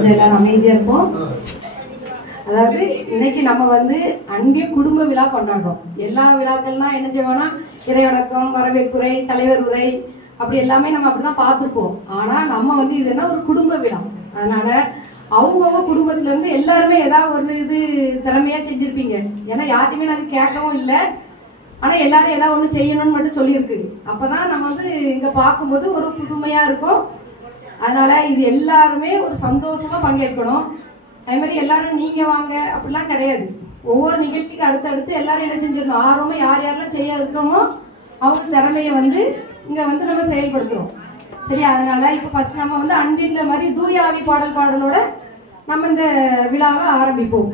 கொஞ்சம் எல்லாரும் அமைதியா இருப்போம். அதாவது இன்னைக்கு நம்ம அன்பிய குடும்ப விழா கொண்டாடுறோம். எல்லா விழாக்கள்லாம் என்ன செய்வோம்னா இறைவணக்கம், வரவேற்புரை, தலைவர் உரை அப்படி எல்லாமே நம்ம அப்படிதான் பார்த்துப்போம். ஆனா நம்ம இது என்ன ஒரு குடும்ப விழா. அதனால அவங்கவுங்க குடும்பத்துல இருந்து எல்லாருமே ஏதாவது ஒரு திறமையா செஞ்சிருப்பீங்க. ஏன்னா யார்ட்டையுமே நாங்க கேட்கவும் இல்லை. ஆனா எல்லாரும் ஏதாவது ஒண்ணு செய்யணும்னு மட்டும் சொல்லியிருக்கு. அப்பதான் நம்ம இங்க பார்க்கும்போது ஒரு புதுமையா இருக்கும். அதனால இது எல்லாருமே ஒரு சந்தோஷமா பங்கேற்கணும். அதே மாதிரி எல்லாரும் நீங்க வாங்க அப்படிலாம் கிடையாது. ஒவ்வொரு நிகழ்ச்சிக்கு அடுத்தடுத்து எல்லாரும் என்ன செஞ்சிடணும், ஆர்வமா யார் யாரெல்லாம் செய்ய இருக்கோமோ அவங்க திறமைய இங்க நம்ம செயல்படுத்துறோம். சரி, அதனால இப்ப ஃபர்ஸ்ட் நம்ம அன்பின்ல மாதிரி தூயாவி பாடல் பாடலோட நம்ம இந்த விழாவை ஆரம்பிப்போம்.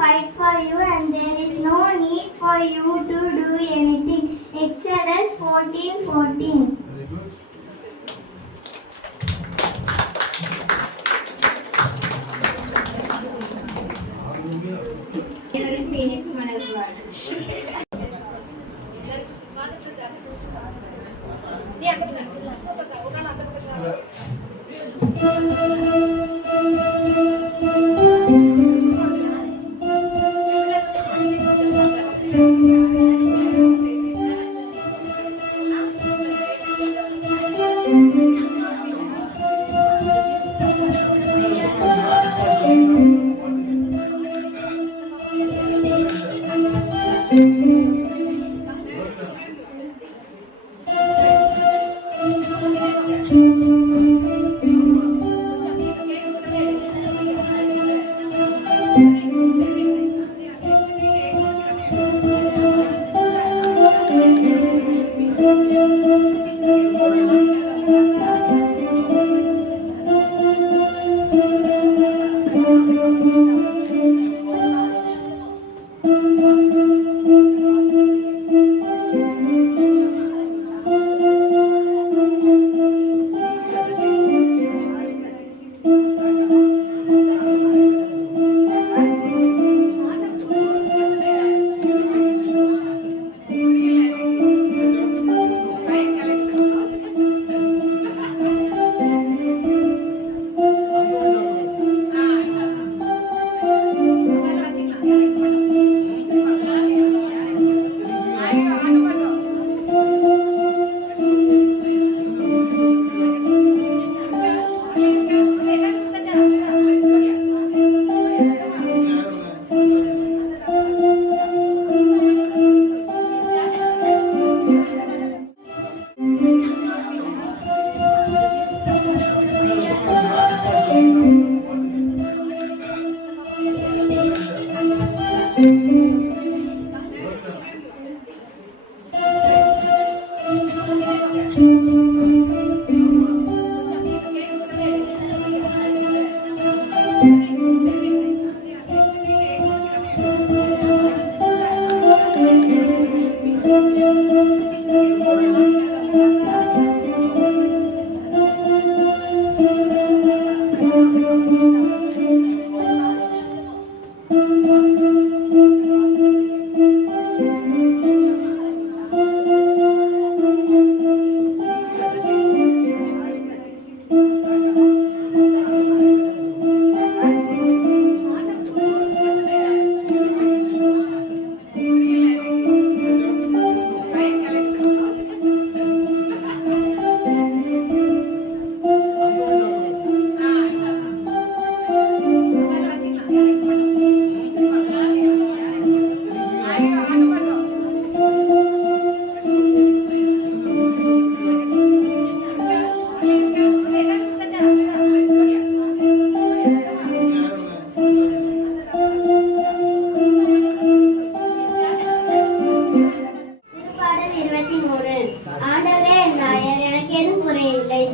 Fight for you and there is no need for you to do anything. Exodus 14:14. Very good.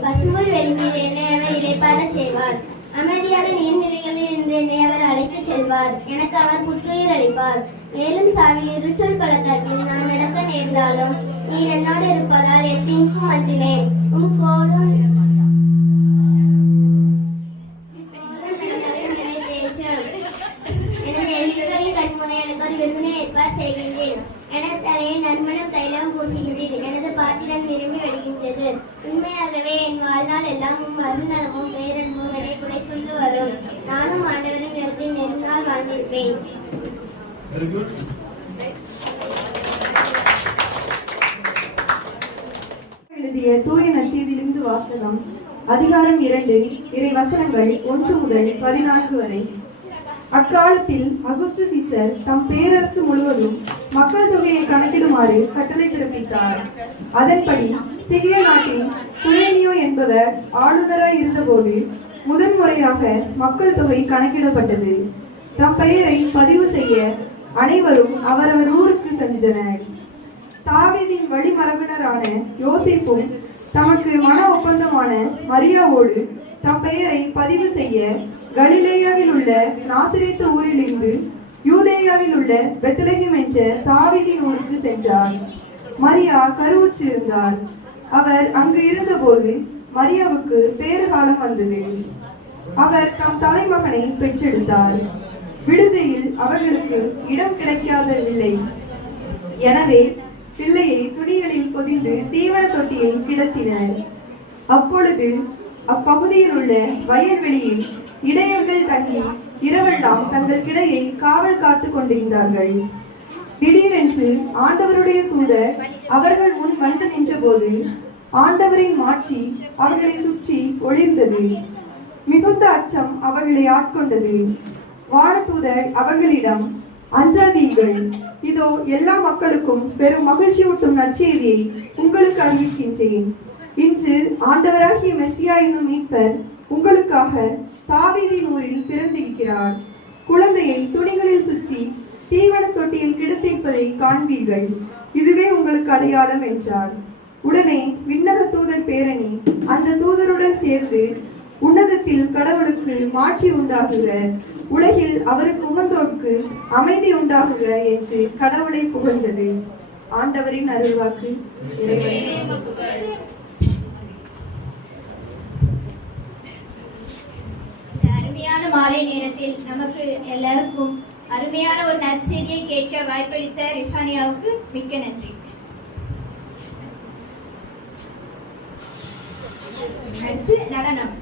பசும்புல் வெளி மீது என்னை அவர் இளைப்பாறச் செய்வார். அமைதியான நீர்நிலைகளில் இருந்து என்னை அவர் அழைத்துச் செல்வார். எனக்கு அவர் புத்துயிர் அளிப்பார். மேலும் சாவில் இருச்சொல் பள்ளத்தாக்கில் நான் நடக்க நேர்ந்தாலும் நீர் என்னோடு இருப்பதால் எத்தீங்கும் அஞ்சினேன். உம் கோலும் எனது எதிரிகளின் கண்முனை எனக்கு ஒரு விருந்தினை ஏற்பாடு செய்கின்றேன். எனது தலையை நறுமணம் தைலம் பூசுகின்றேன். எனது பாத்திரம் நிரம்பி வருகின்றது. உண்மையாகவே என் வாழ்நாள் எல்லாம் அருள்நலமும் பேரன்பும் என்னை குறை சொல்லி வரும். நானும் ஆண்டவரின் நிலத்தில் நெருநாள் வாழ்ந்திருப்பேன். எழுதிய தூய நற்செய்தியிலிருந்து வாசகம். அதிகாரம் 2, இறை வசனங்கள் 1 முதல் 14 வரை. அக்காலத்தில் அகுஸ்து சீசர் தம் பேரரசு முழுவதும் மக்கள் தொகையை கணக்கிடுமாறு கட்டளை பிறப்பித்தார். அதன்படி சிறிய நாட்டின் குரேனியோ என்பவர் ஆளுநராய் இருந்தபோது முதன்முறையாக மக்கள் தொகை கணக்கிடப்பட்டது. தம் பெயரை பதிவு செய்ய அனைவரும் அவரவர் ஊருக்கு சென்றனர். தாவீதின் வழிமரபினரான யோசேப்பும் தமக்கு மன ஒப்பந்தமான மரியாவோடு தம் பெயரை பதிவு செய்ய கலிலேயாவில் உள்ள நாசரேத்து ஊரிலிருந்து யூதேயாவில் உள்ள பெத்லகேம் என்ற தாவீதின் ஊருக்கு சென்றார். மரியா கருவுற்று இருந்தார். அவர் அங்கு இருந்தபோது மரியாவுக்கு பேறுகாலம் வந்தது. அவர் தம் தலைமகனை பெற்றெடுத்தார். விடுதியில் அவர்களுக்கு இடம் கிடைக்காதவில்லை. எனவே பிள்ளையை துணிகளில் பொதிந்து தீவன தொட்டியில் கிடத்தினர். அப்பொழுது அப்பகுதியில் உள்ள வயல்வெளியில் இடையர்கள் தங்கி இரவெல்லாம் தங்கள் கிடையை காவல் காத்து கொண்டிருந்தார்கள். திடீரென்று ஆண்டவருடைய தூதர் அவர்கள் முன் வந்து நின்றபோது ஆண்டவரின் மாட்சி அவர்களை சுற்றி ஒளிர்ந்தது. மிகுந்த அச்சம் அவர்களை ஆட்கொண்டது. வானதூதர் அவர்களிடம், அஞ்சாதீர்கள், இதோ எல்லா மக்களுக்கும் பெரும் மகிழ்ச்சியூட்டும் நற்செய்தியை உங்களுக்கு அறிவிக்கின்றேன். இன்று ஆண்டவராகிய மெசியா என்னும் மீட்பர் உங்களுக்காக தாவீதின் ஊரில் பிறந்திருக்கிறார். குழந்தையை துணிகளில் சுற்றி தீவன தொட்டியில் கிடத்திருப்பதை காண்பீர்கள். இதுவே உங்களுக்கு அடையாளம் என்றார். உடனே விண்ணக தூதர் பேரணி அந்த தூதருடன் சேர்ந்து உன்னதத்தில் கடவுளுக்கு மாட்சி உண்டாகுக, உலகில் அவருக்கு உகந்தோருக்கு அமைதி உண்டாகுக என்று கடவுளை புகழ்ந்தது. ஆண்டவரின் அருள்வாக்கு. அருமையான மாலை நேரத்தில் நமக்கு எல்லாருக்கும் அருமையான ஒரு நற்செய்தியை கேட்க வாய்ப்பளித்த ரிஷானியாவுக்கு மிக்க நன்றி. அடுத்து நடனம்.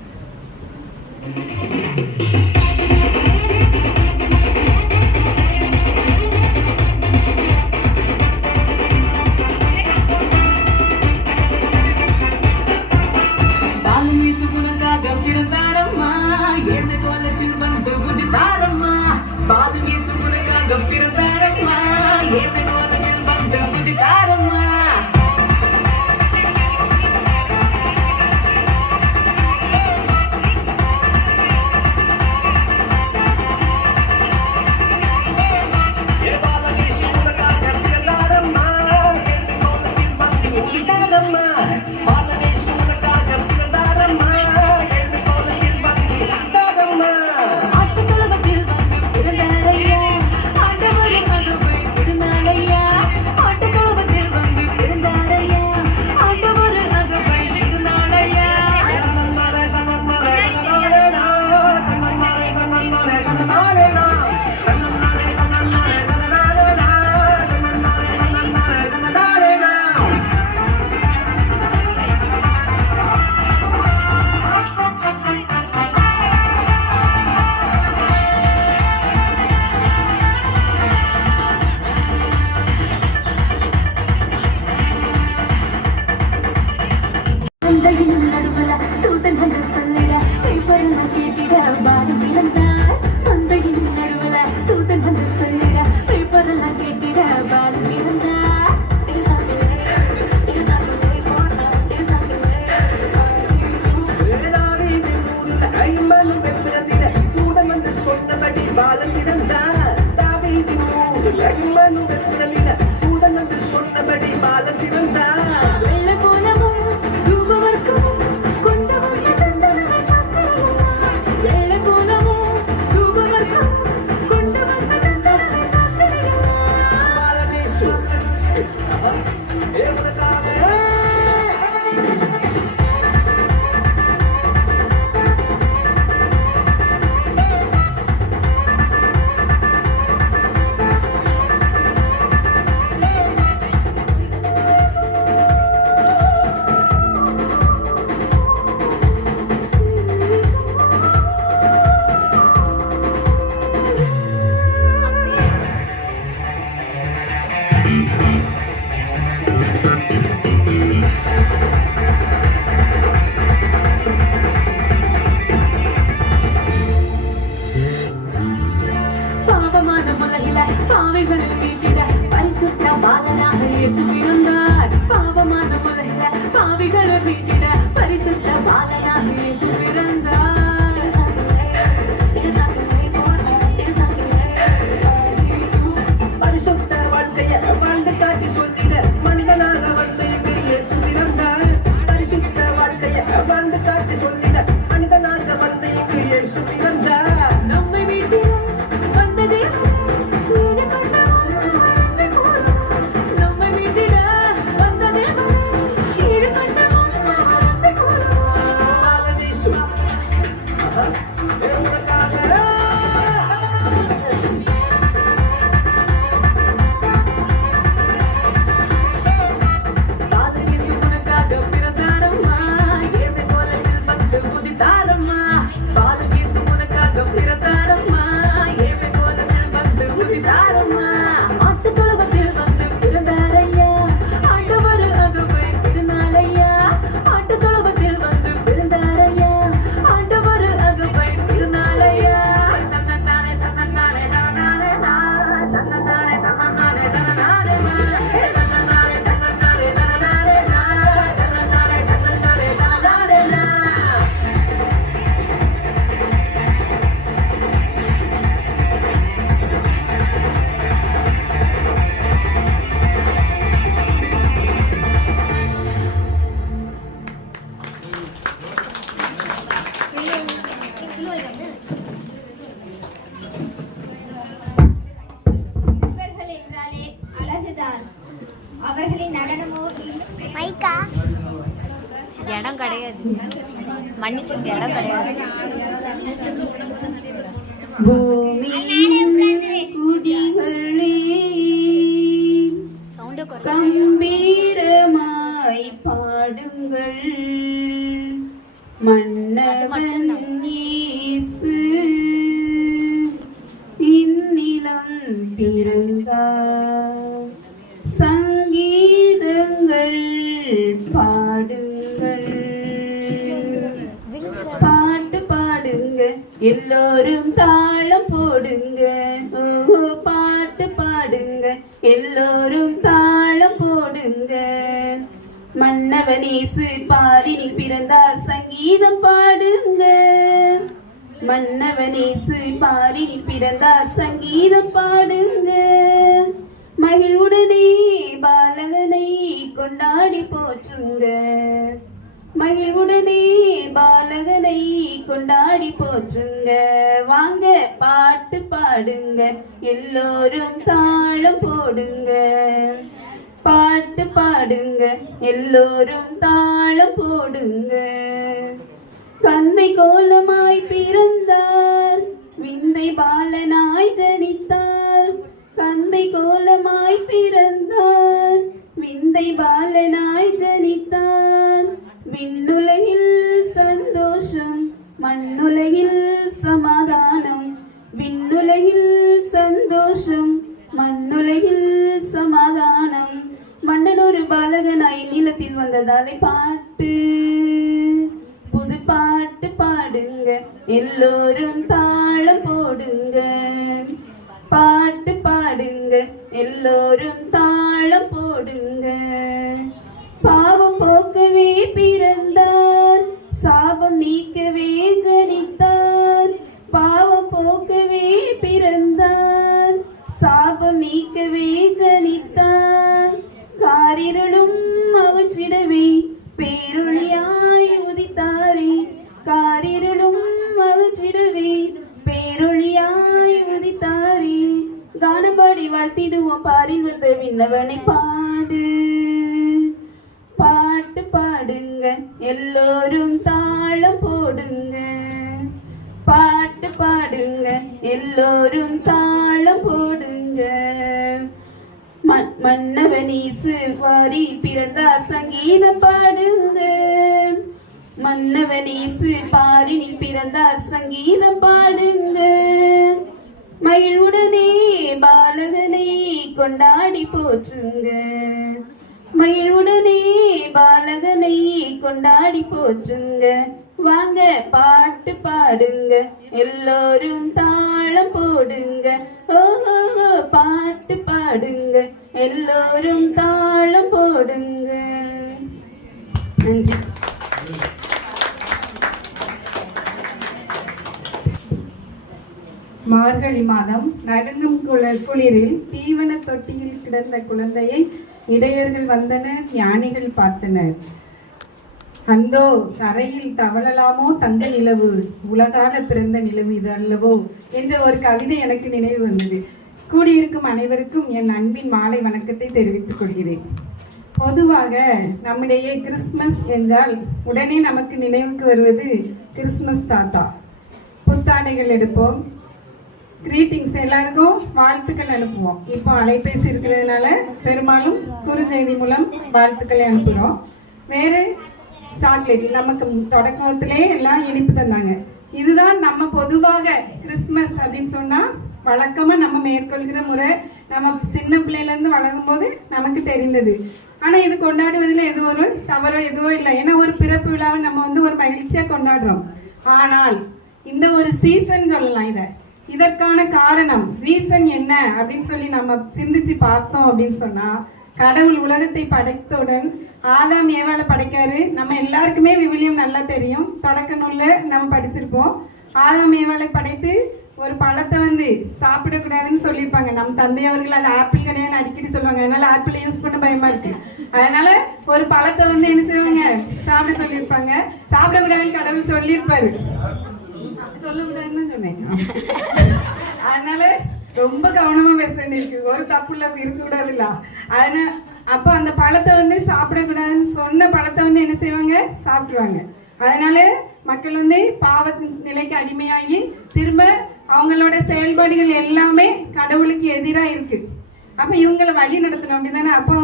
சொன்னபடி பாலம் திறந்தார். இயேசு பிறந்தார் பாவமான உலகில பாவிகளை மீட்டிட பரிசுத்த பாலனாக இயேசு பிறந்தார் பரிசுத்த வாழ்க்கைய வாழ்ந்து காட்டி சொல்லிட மனிதனாக வந்து இங்கு இயேசு பிறந்தார் பரிசுத்த வாழ்க்கைய வாழ்ந்து காட்டி சொல்லிட மனிதனாக வந்து இங்கு இயேசு பிறந்தார் நம்மை மீட்டிட வந்த தேவன் நம்மை மீட்டிட வந்த தேவன் ஈடு கண்டவன் பாலனேசு பாலகேசு உனக்காக பிறந்தாரம்மா ஏமை கோலத்தில் வந்து உதித்தாரம்மா பாலகேசு உனக்காக பிறந்தாரம்மா ஏமை கோலத்தில் வந்து உதித்தாரம்மா ஆட்டு தொழுவத்தில் வந்து பிறந்தாரையா ஆண்டவர் அதுவை திருநாளையா ஆட்டு தொழுவத்தில் வந்து பிறந்தாரையா ஆண்டவர் அதுவை திருநாளையா தன்னதானே தன்னதானே தன்னதானே தன்னதானே தன்னதானே தன்னதானே இவர்கள் என்றாலே அழகுதான். அவர்களின் நடனமோ மைக்கா இடம் கிடையாது, மன்னிச்சிருக்க இடம் கிடையாது. பூமியின் குடிகளே சவுண்டு கம்பீரமாய் பாடுங்கள், மன்னவன் இயேசு இந்நிலம் பிறந்தார். சங்கீதங்கள் பாடுங்கள், பாட்டு பாடுங்க, எல்லோரும் தாளம் போடுங்க. ஓஹோ, பாட்டு பாடுங்க, எல்லோரும் தாளம் போடுங்க. மன்னவன் இயேசு பாரினில் பிறந்தார், சங்கீதம் பாடுங்க. மன்னவன் இயேசு பாரினில் பிறந்தார், சங்கீதம் பாடுங்க. மகிழ்வுடனே பாலகனை கொண்டாடி போற்றுங்க. மகிழ்வுடனே பாலகனை கொண்டாடி போற்றுங்க. வாங்க பாட்டு பாடுங்க, எல்லோரும் தாளம் போடுங்க. பாட்டு பாடுங்க, எல்லோரும் தாளம் போடுங்க. கந்தை கோலமாய் பிறந்தார், விந்தை பாலனாய் ஜனித்தார். கந்தை கோலமாய் பிறந்தார், விந்தை பாலனாய் ஜனித்தார். விண்ணுலகில் சந்தோஷம், மண்ணுலகில் சமாதானம். விண்ணுலகில் சந்தோஷம், மண்ணுலகில் சமாதானம். மன்னன் ஒரு பாலகனாய் நிலத்தில் வந்ததாலே பாட்டு, புது பாட்டு பாடுங்க, எல்லோரும் தாளம் போடுங்க. பாட்டு பாடுங்க, எல்லோரும் தாளம் போடுங்க. பாவம் போக்கவே பிறந்தார், சாபம் நீக்கவே ஜனித்தார். பாவம் போக்கவே பிறந்தார், சாபம் நீக்கவே ஜனித்தார். காரிருளும் அகற்றிடவே பேரொளியாய் உதித்தாரே. காரிருளும் அகற்றிடவே பேரொளியாய் உதித்தாரே. கானபாடி வாழ்த்திடுவோம், பாரில் வந்த விண்ணவனை பாடு. பாட்டு பாடுங்க, எல்லோரும் தாளம் போடுங்க. பாட்டு பாடுங்க, எல்லோரும் தாளம் போடுங்க. மன்னவன் இயேசு வாரி பிறந்தார், சங்கீதம் பாடுங்க. மன்னவன் இயேசு பாரினில் பிறந்தார், சங்கீதம் பாடுங்க. மகிழ்வுடனே பாலகனை கொண்டாடி போற்றுங்க. மகிழ்வுடனே பாலகனை கொண்டாடி போற்றுங்க. வாங்க பாட்டு பாடுங்க, எல்லோரும் தாளம் போடுங்க. ஓஹோ, பாட்டு பாடுங்க, எல்லோரும் தாளம் தொடுங்க. நன்றி. மார்கழி மாதம் நடுங்கும் குளிரில் தீவன தொட்டியில் கிடந்த குழந்தையை இடையர்கள் வந்தனர், ஞானிகள் பார்த்தனர். அந்தோ தரையில் தவழலாமோ தங்க நிலவு, உலகால பிறந்த நிலவு இது அல்லவோ என்ற ஒரு கவிதை எனக்கு நினைவு வந்தது. கூடியிருக்கும் அனைவருக்கும் என் அன்பின் மாலை வணக்கத்தை தெரிவித்துக் கொள்கிறேன். பொதுவாக நம்முடைய கிறிஸ்துமஸ் என்றால் உடனே நமக்கு நினைவுக்கு வருவது கிறிஸ்துமஸ் தாத்தா. புத்தாடைகள் எடுப்போம், கிரீட்டிங்ஸ் எல்லாருக்கும் வாழ்த்துக்கள் அனுப்புவோம். இப்போ அலைபேசி இருக்கிறதுனால பெரும்பாலும் குறுஞ்செய்தி மூலம் வாழ்த்துக்களை அனுப்புகிறோம். வேறு சாக்லேட், நமக்கு தொடக்கத்திலே எல்லாம் இனிப்பு தந்தாங்க. இதுதான் நம்ம பொதுவாக கிறிஸ்துமஸ் அப்படின்னு சொன்னா வழக்கமா நம்ம மேற்கொள்கிற முறை. நம்ம சின்ன பிள்ளையில இருந்து வளரும் போது நமக்கு தெரிந்தது. ஆனா இது கொண்டாடுவதில் எது ஒரு தவறோ எதுவோ இல்லை. ஏன்னா ஒரு பிறப்பு விழாவை நம்ம ஒரு மகிழ்ச்சியா கொண்டாடுறோம். ஆனால் இந்த ஒரு சீசன் சொல்லலாம். இதற்கான காரணம் ரீசன் என்ன அப்படின்னு சொல்லி நம்ம சிந்திச்சு பார்த்தோம் அப்படின்னு சொன்னா, கடவுள் உலகத்தை படைத்தவுடன் ஆதாம் ஏவாளை படைக்காரு. நம்ம எல்லாருக்குமே விவிலியம் நல்லா தெரியும், தொடக்க நூல்ல நம்ம படிச்சிருப்போம். ஆதாம் ஏவாளை படைத்து ஒரு பழத்தை சாப்பிடக்கூடாதுன்னு சொல்லியிருப்பாங்க. நம்ம தந்தை அவர்கள் அது ஆப்பிள் கிடையாதுன்னு அடிக்கடி சொல்லுவாங்க. அதனால ஆப்பிள் யூஸ் பண்ண பயமா இருக்கு. அதனால ஒரு பழத்தை என்ன செய்வாங்க, சாப்பிட சொல்லியிருப்பாங்க. சாப்பிடக்கூடாதுன்னு கடவுள் சொல்லியிருப்பாரு, சொல்லக்கூடாதுன்னு சொன்னேன். அதனால ரொம்ப கவனமா பேச வேண்டியிருக்கு. ஒரு தப்பு இல்ல, இருக்கக்கூடாது இல்ல. அதனால அப்ப அந்த பழத்தை சாப்பிடக்கூடாதுன்னு சொன்ன பழத்தை என்ன செய்வாங்க, சாப்பிடுவாங்க. அதனால மக்கள் பாவத்தின் நிலைக்கு அடிமையாகி திரும்ப அவங்களோட செயல்பாடுகள் எல்லாமே கடவுளுக்கு எதிராக இருக்கு. அப்ப இவங்களை வழி நடத்தணும் அப்படிதானே. அப்போ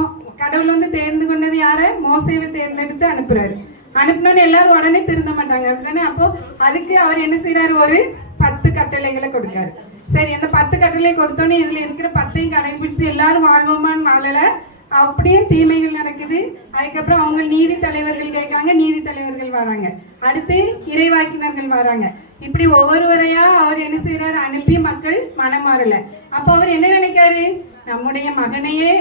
கடவுள் தேர்ந்து கொண்டது யார, மோசேவை தேர்ந்தெடுத்து அனுப்புறாரு. அனுப்பினோன்னு எல்லாரும் உடனே திருந்த மாட்டாங்க அப்படித்தானே. அப்போ அதுக்கு அவர் என்ன செய்யறாரு, ஒரு 10 கட்டளைகளை கொடுக்காரு. சரி, அந்த 10 கட்டளை கொடுத்தோன்னே இதுல இருக்கிற 10ஐயும் கடைபிடித்து எல்லாரும் வாழ்வோமான்னு வாழல, அப்படியே தீமைகள் நடக்குது. அதுக்கப்புறம் அவங்க நீதி தலைவர்கள் கேட்காங்க, நீதி தலைவர்கள் வராங்க. அடுத்து இறைவாக்கினர்கள் வராங்க. இப்படி ஒவ்வொருவரையா அவர் என்ன செய்யறாரு, அனுப்பி மக்கள் மனம் மாறல. அப்ப அவர் என்ன நினைக்காரு, நம்முடைய மகனையே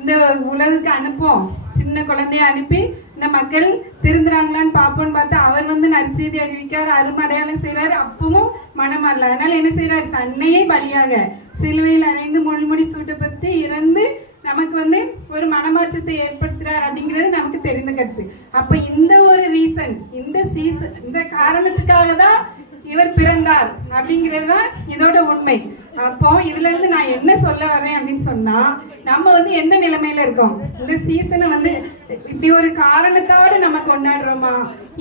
இந்த உலகுக்கு அனுப்போம், சின்ன குழந்தைய அனுப்பி இந்த மக்கள் திருந்துறாங்களான்னு பாப்போன்னு பார்த்தா அவர் நற்செய்தி அறிவிக்காரு, அருமடையாளம் செய்வாரு. அப்பவும் மனம் மாறல. அதனால என்ன செய்யறாரு, தன்னையே பலியாக சிலுவையில் அறைந்து முள்முடி சூட்டப்பட்டு இறந்து நமக்கு ஒரு மனமாற்றத்தை ஏற்படுத்துறார் அப்படிங்கிறது நமக்கு தெரிந்த கருத்து. அப்ப இந்த ஒரு ரீசன், இந்த சீசன், இந்த காரணத்துக்காக தான் இவர் பிறந்தார் அப்படிங்கிறது தான் இதோட உண்மை. அப்போ இதுல இருந்து நான் என்ன சொல்ல வரேன் அப்படின்னு சொன்னா, நம்ம எந்த நிலைமையில இருக்கோம், இந்த சீசனை இப்படி ஒரு காரணத்தோடு நம்ம கொண்டாடுறோமா,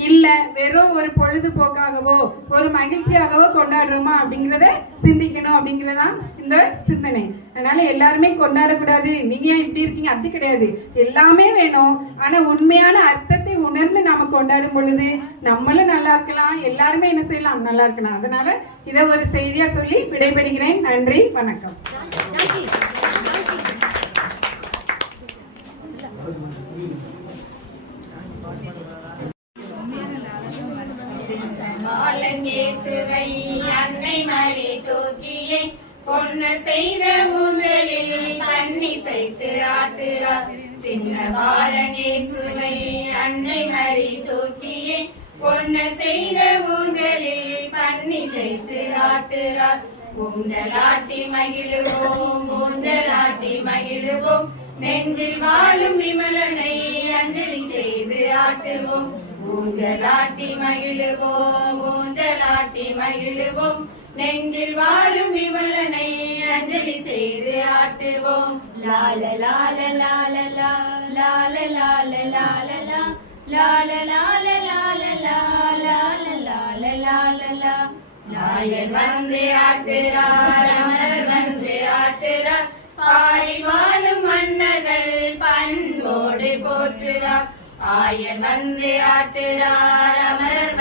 இல்ல வெறும் ஒரு பொழுதுபோக்காகவோ ஒரு மகிழ்ச்சியாகவோ கொண்டாடுறோமா அப்படிங்கிறத சிந்திக்கணும் அப்படிங்கறதான் இந்த சிந்தனை. அதனால எல்லாருமே கொண்டாடக்கூடாது, நீங்க ஏன் இப்படி இருக்கீங்க அப்படி கிடையாது, எல்லாமே வேணும். ஆனா உண்மையான அர்த்தத்தை உணர்ந்து நாம கொண்டாடும் பொழுது நம்மளும் நல்லா இருக்கலாம், எல்லாருமே என்ன செய்யலாம், நல்லா இருக்கலாம். அதனால இதை ஒரு செய்தியா சொல்லி விடைபெறுகிறேன். நன்றி, வணக்கம். அன்னை மரி தூக்கியே பொண்ணு செய்த ஊஞ்சலில் பண்ணி செய்து ஆட்டுறார். சின்ன பாலனேசுவை அன்னை மரி தூக்கியே பொண்ணு செய்த ஊஞ்சலில் பண்ணி செய்து ஆட்டுறார். ஊஞ்சலாட்டி மகிழுவோம், ஊஞ்சலாட்டி மகிழுவோம், நெஞ்சில் வாழும் விமலனை அஞ்சலி செய்து ஆட்டுவோம். ஊஞ்சலாட்டி மகிழுவோம், ஊஞ்சலாட்டி மகிழுவோம், நெஞ்சில் வாழும் விமலனை அஞ்சலி செய்து ஆட்டுவோம். லால லால லால லால லால லால லால லால லால லால லால லால. நாயர் ஆட்டுறார், அமர் ஆட்டுறார், பாரில் வாழும் மன்னர்கள் பண்போடு போற்றுறார். ஆயர் ஆட்டுறார், அமரர்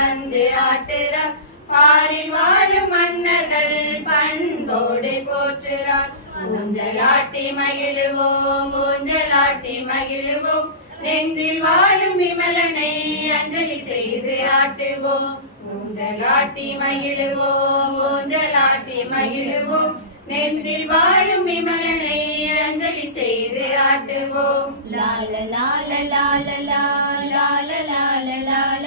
ஆட்டுறார், பாரில் வாழும் மன்னர்கள் பண்போடு போற்றுறார். ஊஞ்சலாட்டி மகிழுவோம், ஊஞ்சலாட்டி மகிழுவோம், நெஞ்சில் வாழும் விமலனை அஞ்சலி செய்து ஆட்டுவோம். ஊஞ்சலாட்டி மகிழுவோம், ஊஞ்சலாட்டி மகிழுவோம், நெஞ்சில் வாழும் விமலனை அஞ்சலி செய்து ஆட்டுவோம். லால லால லால லால லால லால லால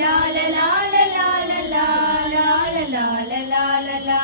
லால லால லால லால லால லா.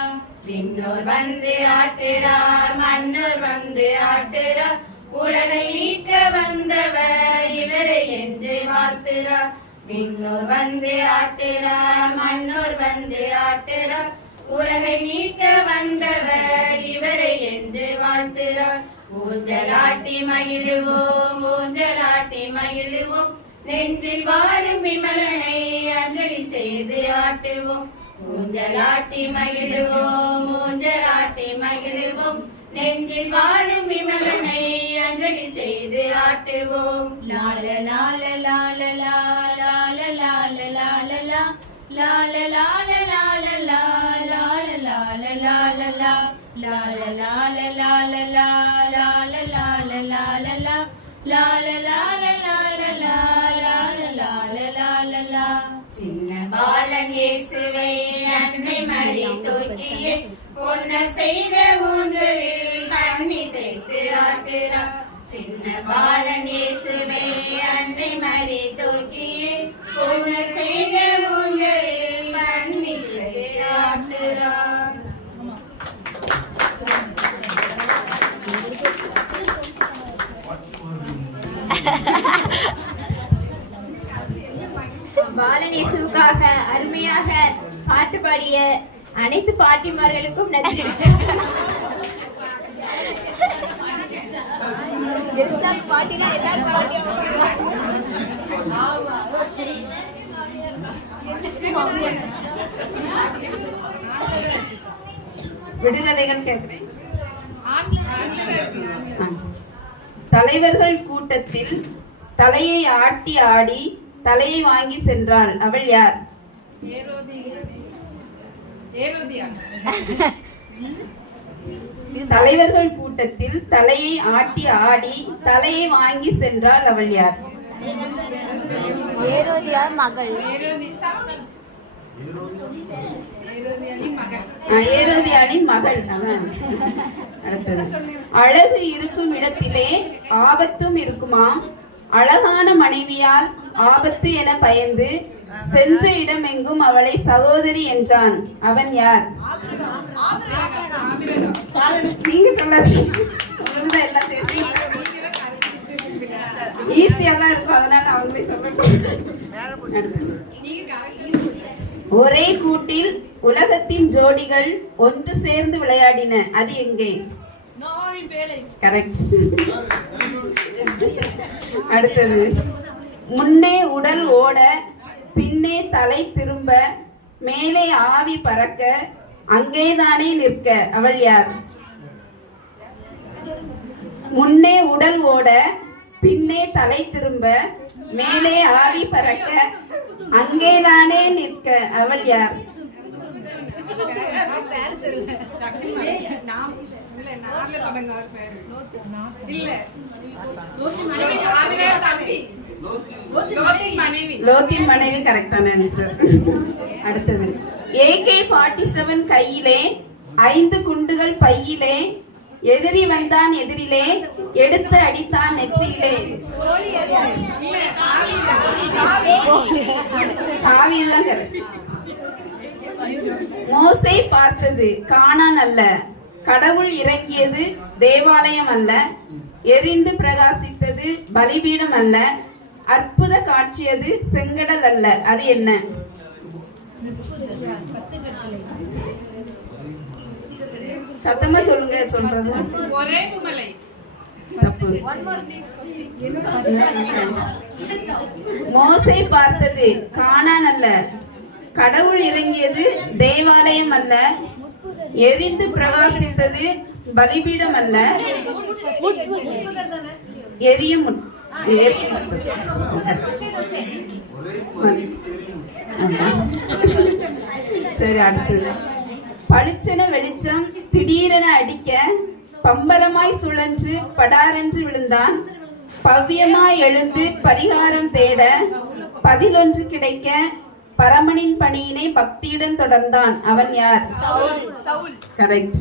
விண்ணோர் வந்து ஆட்டுறார், மன்னோர் வந்து ஆட்டுறார், உலகை மீட்க வந்தவர் இவரை என்று வாழ்த்துறார். விண்ணோர் வந்து ஆட்டுறார், மன்னோர் வந்து ஆட்டுறார், உலகை மீட்க வந்தவர் இவரை என்று வாழ்த்துறார். ஊஞ்சலாட்டி மகிழுவோம், ஊஞ்சலாட்டி மகிழுவோம், நெஞ்சில் வாழும் விமலனை அஞ்சலி செய்து ஆட்டுவோம். ஊஞ்சலாட்டி மகிழுவோம், ஊஞ்சலாட்டி மகிழுவோம், நெஞ்சில் வாழும் விமலனை அஞ்சலி செய்து ஆட்டுவோம். லால லால லால லால லால லால லால லால லால லால லால லால லா. லால லால லால லால லால லால லா. லால லால லால லால லால லால லா. சின்ன பாலன் இயேசுவை அன்னை மரி தூக்கியே பொன்ன செய்த ஊஞ்சலில் பண்ணி சேர்த்து ஆட்டுறார். சின்ன பாலன் இயேசுவை அன்னை மரி தூக்கியே பொன்ன செய்த ஊஞ்சலில் பண்ணி சேர்த்து ஆட்டுறார். பாலநேசுவுக்காக அருமையாக பாட்டு பாடிய அனைத்து பாட்டிமார்களுக்கும் நன்றி. பாட்டினா எல்லாரும் விடுகதைகள் கேட்கிறேன். தலைவர்கள் கூட்டத்தில் தலையை ஆட்டி ஆடி தலையை வாங்கி சென்றாள். அவள் யார்? தலைவர்கள் கூட்டத்தில் தலையை ஆட்டி ஆடி தலையை வாங்கி சென்றாள். அவள் யார்? ஏரோதியார் மகள். ஏரோதியானின் மகள். அடுத்தது, அழகு இருக்கும் இடத்திலே ஆபத்தும் இருக்குமாம். அழகான மனைவியால் ஆபத்து என பயந்து சென்ற இடமெங்கும் அவளை சகோதரி என்றான். அவன் யார்? நீங்க சொல்லாதீங்க, எல்லாம் ஈஸியா தான் இருக்கும், அதனால அவங்களே சொல்ல. ஒரே கூட்டில் உலகத்தின் ஜோடிகள் ஒன்று சேர்ந்து விளையாடின. அது எங்கே? கரெக்ட். அடுத்தது, முன்னே உடல் ஓட பின்னே தலை திரும்ப மேலே ஆவி பறக்க அங்கேதானே நிற்க. அவள் யார்? முன்னே உடல் ஓட பின்னே தலை திரும்ப மேலே ஆவி பறக்க அங்கேதானே நிற்க. அவள் யார்? லோத்தின் மனைவி. கரெக்டான ஆன்சர். அடுத்தது, AK-47 கையிலே 5 குண்டுகள் பையிலே எதிரி வந்தான் எதிரிலே எடுத்து அடித்தான் நெற்றியிலே. மோசே பார்த்தது கானான் அல்ல, கடவுள் இறங்கியது தேவாலயம் அல்ல, எரிந்து பிரகாசித்தது பலிபீடம் அல்ல, அற்புத காட்சியது செங்கடல் அல்ல. அது என்ன? சத்தமா சொல்லுங்க. சொல்றது தப்பு. மோசே பார்த்தது கானான் அல்ல, கடவுள் இறங்கியது தேவாலயம் அல்ல, எரிந்து பிரகாசித்தது பலிபீடம் அல்ல, எரியும். சரி, அடுத்தது, பளிச்சென வெளிச்சம் திடீரென அடிக்க பம்பரமாய் சுழன்று படாரென்று விழுந்தான், பவ்யமாய் எழுந்து பரிகாரம் தேட பதிலொன்று கிடைக்க பரமனின் பணியினை பக்தியுடன் தொடர்ந்தான். அவன் யார்? கரெக்ட்.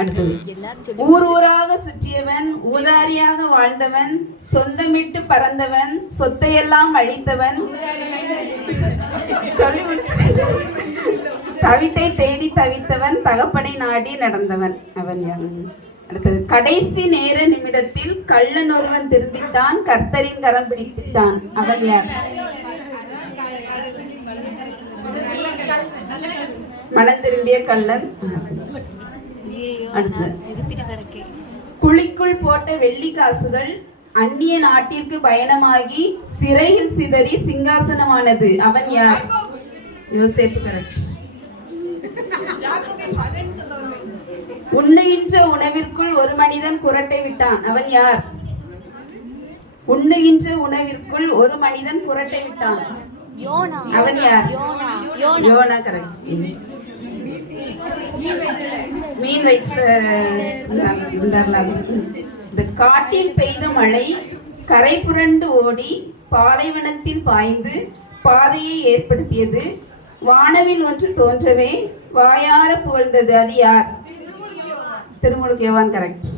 அடுத்தது ஊர் ஊராக சுற்றியவன், ஊதாரியாக வாழ்ந்தவன், சொந்தமிட்டு பறந்தவன், சொத்தையெல்லாம் அழித்தவன், சொல்லி முடிச்சு தவிட்டை தேடி தவித்தவன், தகப்பனை நாடி நடந்தவன். அவன் யார்? அடுத்தது கடைசி நேர நிமிடத்தில் கள்ளன் ஒருவன் திருந்திட்டான், கர்த்தரின் கரம் பிடித்தான். அவன் யார்? மனம் திரும்பிய கள்ளன். குழிக்குள் போட்ட வெள்ளி காசுகள் அந்நிய நாட்டிற்கு பயணமாகி சிறையில் சிதறி சிங்காசனமானது. அவன் யார்? யோசேப்பு. கரெக்ட். உண்ணுகின்ற உணவிற்குள் ஒரு மனிதன் குரட்டை விட்டான். அவன் யார்? உண்ணுகின்ற உணவிற்குள் ஒரு மனிதன் குரட்டை விட்டான். அவன் யார்? யோனா. கரெக்ட். மீன் வச்சு இந்த காட்டில் பெய்த மழை கரை புரண்டு ஓடி பாலைவனத்தில் பாய்ந்து பாதையை ஏற்படுத்தியது. வானவில் ஒன்று தோன்றவே வாயார புகழ்ந்தது. அது யார்? திருமுழுக்கு யோவான். கரெக்ட்.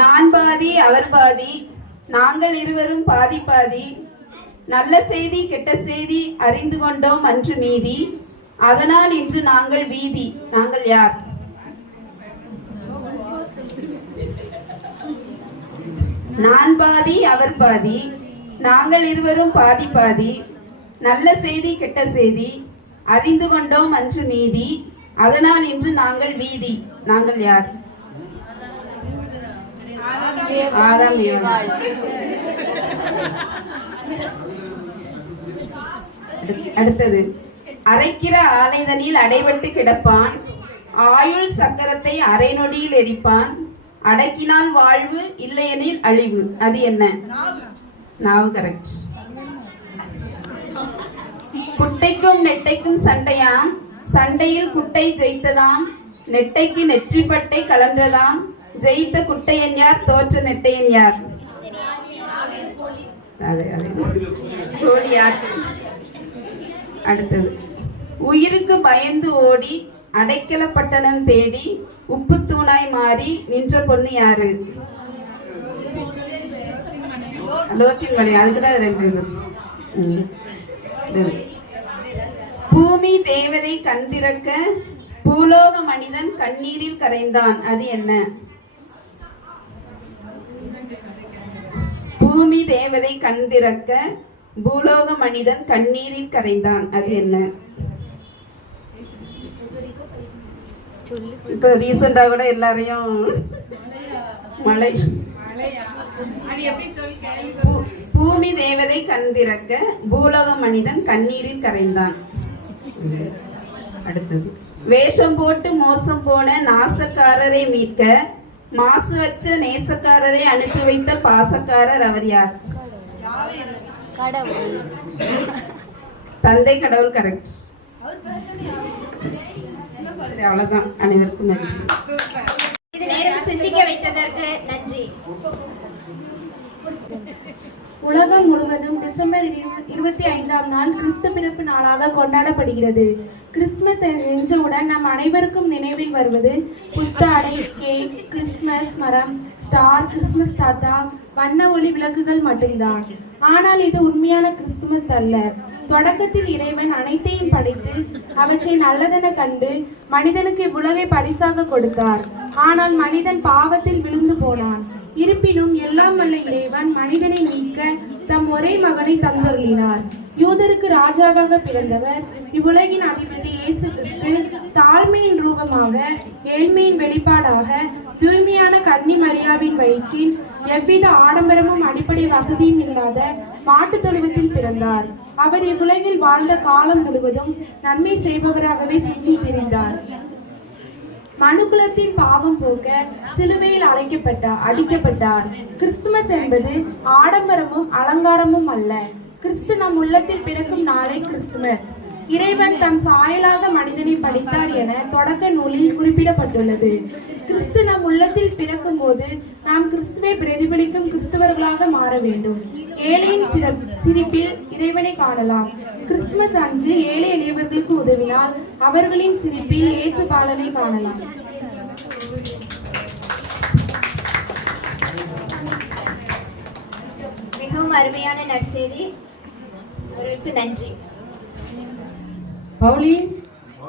நான் பாதி அவர் பாதி, நாங்கள் இருவரும் பாதி பாதி, நல்ல செய்தி கெட்ட செய்தி அறிந்து கொண்டோம் அன்று மீதி, அதனால் இன்று நாங்கள் வீதி. நாங்கள் யார்? நான் பாதி அவர் பாதி, நாங்கள் இருவரும் பாதி பாதி, நல்ல செய்தி கெட்ட செய்தி அறிந்து கொண்டோம் அன்று மீதி, அதனால் இன்று நாங்கள் வீதி. நாங்கள் யார்? ஆதாம் ஏவாள். அடுத்தது அரைக்கிற ஆலைதனில் அடைபட்டு கிடப்பான், ஆயுள் சக்கரத்தை அரை நொடியில் எரிப்பான், அடக்கினால் வாழ்வு இல்லையெனில் அழிவு. அது என்ன? நாவு. கரெக்ட். குட்டைக்கும் நெட்டைக்கும் சண்டையாம், சண்டையில் குட்டை ஜெயித்ததாம், நெட்டைக்கு நெற்றிப்பட்டை கலன்றதாம், ஜெயித்த குட்டையன் யார்? தோற்ற நெட்டையன் யார்? அடுத்தது உயிருக்கு பயந்து ஓடி அடைக்கல பட்டணம் தேடி உப்பு தூணாய் மாறி நின்ற பொண்ணு யாரு? லோத்தின்மணி. அதுக்குதான் 2. பூமி தேவதை கண் திறக்க பூலோக மனிதன் கண்ணீரில் கரைந்தான். அது என்ன? பூமி தேவதை கண் திறக்க பூலோக மனிதன் கண்ணீரில் கரைந்தான். அது என்ன? இப்ப ரீசெண்டா கூட எல்லாரையும் மழை. பூமி தேவதை கண் திறக்க பூலோக மனிதன் கண்ணீரில் கரைந்தான். அடுத்தது வேஷம் போட்டு மோசம் போன நாசக்காரரை மீட்க மாசுவற்ற நேசக்காரரை அனுப்பி வைத்த பாசக்காரர். அவர் யார்? தந்தை கடவுள். கரெக்ட். அவ்வளவுதான். அனைவருக்கும் நன்றி. இது நேரம் சிந்திக்க வைத்ததற்கு நன்றி. உலகம் முழுவதும் டிசம்பர் 25ஆம் நாள் கிறிஸ்து பிறப்பு நாளாக கொண்டாடப்படுகிறது. கிறிஸ்துமஸ் என்றவுடன் நம் அனைவருக்கும் நினைவில் வருவது புத்தாடை, கேக், கிறிஸ்துமஸ் மரம், ஸ்டார், கிறிஸ்துமஸ் தாத்தா, வண்ண ஒளி விளக்குகள் மட்டும்தான். ஆனால் இது உண்மையான கிறிஸ்துமஸ் அல்ல. தொடக்கத்தில் இறைவன் அனைத்தையும் படைத்து அவற்றை நல்லதென கண்டு மனிதனுக்கு இவ்வுலகை பரிசாக கொடுத்தார். ஆனால் மனிதன் பாவத்தில் விழுந்து போனான். இருப்பினும் எல்லாம் வல்ல இறைவன் மனிதனை மீட்க தம் ஒரே மகனை தந்தருளினார். யூதருக்கு ராஜாவாக பிறந்தவர் இவ்வுலகின் அதிபதி இயேசு கிறிஸ்து தாழ்மையின் ரூபமாக, ஏழ்மையின் வெளிப்பாடாக, தூய்மையான கன்னி மரியாவின் வயிற்றில் எவ்வித ஆடம்பரமும் அடிப்படை வசதியும் இல்லாத மாட்டு தொழுவத்தில் பிறந்தார். அவர் இவ்வுலகில் வாழ்ந்த காலம் முழுவதும் நன்மை செய்பவராகவே சுற்றி திரிந்தார். மனுக்குலத்தின் பாவம் போக்க சிலுவையில் அடிக்கப்பட்டார். கிறிஸ்துமஸ் என்பது ஆடம்பரமும் அலங்காரமும் அல்ல. கிறிஸ்து நம் உள்ளத்தில் பிறக்கும் நாளே கிறிஸ்துமஸ். இறைவன் தம் சாயலாக மனிதனை படைத்தார் என தொடக்க நூலில் குறிப்பிடப்பட்டுள்ளது. கிறிஸ்து நம் உள்ளத்தில் பிறக்கும் போது நாம் கிறிஸ்துவை பிரதிபலிக்கும் கிறிஸ்தவர்களாக மாற வேண்டும். ஏழையின் சிரிப்பில் இறைவனை காணலாம். கிறிஸ்துமஸ் அன்று ஏழை எளியவர்களுக்கு உதவினால் அவர்களின் சிரிப்பில் இயேசு பாலனை காணலாம். மிகவும் அருமையான நற்செய்தி. அவர்களுக்கு நன்றி. பவுலின்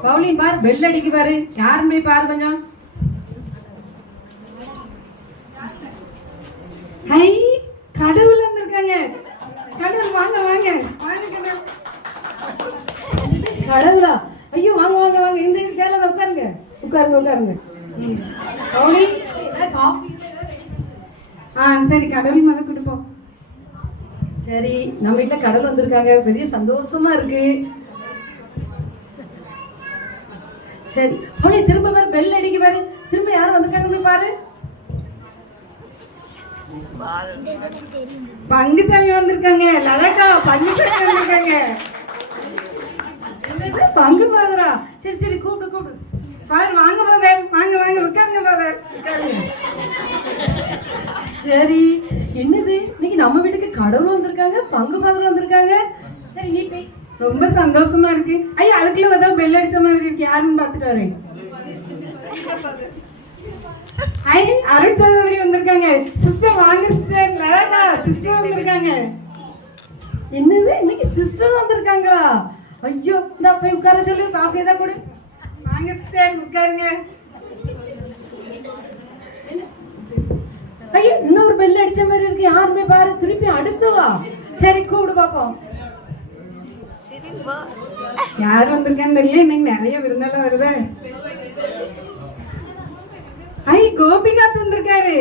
பவுலின் பார், பெல் அடிக்கு பாரு, யாருன்னு போய் பாரு கொஞ்சம். ஹை, கடவுள் வந்திருக்காங்க. கடவுள் வாங்க வாங்க வாங்க கடவுள். கடவுளா? ஐயோ, வாங்க வாங்க வாங்க, இந்த சேல உட்காருங்க உட்காருங்க உட்காருங்க. பவுலின், காஃபி. சரி, கடவுள் முத கொடுப்போம். சரி, நம்ம வீட்டுல கடவுள் வந்திருக்காங்க, பெரிய சந்தோஷமா இருக்கு. சரி பவுலின், திரும்ப பாரு, பெல் அடிக்கு பாரு, திரும்ப யாரும் வந்திருக்காங்கன்னு பாரு. பங்குசாமி வந்திருக்காங்க. லதக்கா, பங்குசாமி வந்திருக்காங்க. என்னது, பங்கு பாதரா? சரி சரி, கூப்பிடு கூப்பிடு. பாரு, வாங்க பாதர், வாங்க வாங்க, உட்காருங்க பாதர், உட்காருங்க. சரி, என்னது இன்னைக்கு நம்ம வீட்டுக்கு கடவுள் வந்திருக்காங்க, பங்கு பாதர் வந்திருக்காங்க. சரி, நீ போய். ரொம்ப சந்தோஷமா இருக்கு. ஐயா, அதுக்குள்ள ஏதோ பெல் அடிச்ச மாதிரி இருக்கு, யாருன்னு பாத்துட்டு வரேன். ஐ, அருள் சகோதரி வந்திருக்காங்க. சிஸ்டர் வாங்க சிஸ்டர். லதக்கா, சிஸ்டர் வந்திருக்காங்க. என்னது, இன்னைக்கு சிஸ்டர் வந்திருக்காங்களா? ஐயோ, இந்த போய் உட்கார சொல்லி காஃபி தான் கொடு. வாங்க சிஸ்டர், உட்காருங்க. ஐயோ, இன்னொரு பெல் அடிச்ச மாதிரி இருக்கு, யாருமே பாரு, திருப்பி அடுத்து வா. சரி, கூப்பிடு பாப்போம். யார் வந்திருக்கான்னு தெரியல, இன்னைக்கு நிறைய விருந்தெல்லாம் வருது. ஐ, கோபிநாத் வந்திருக்காரு.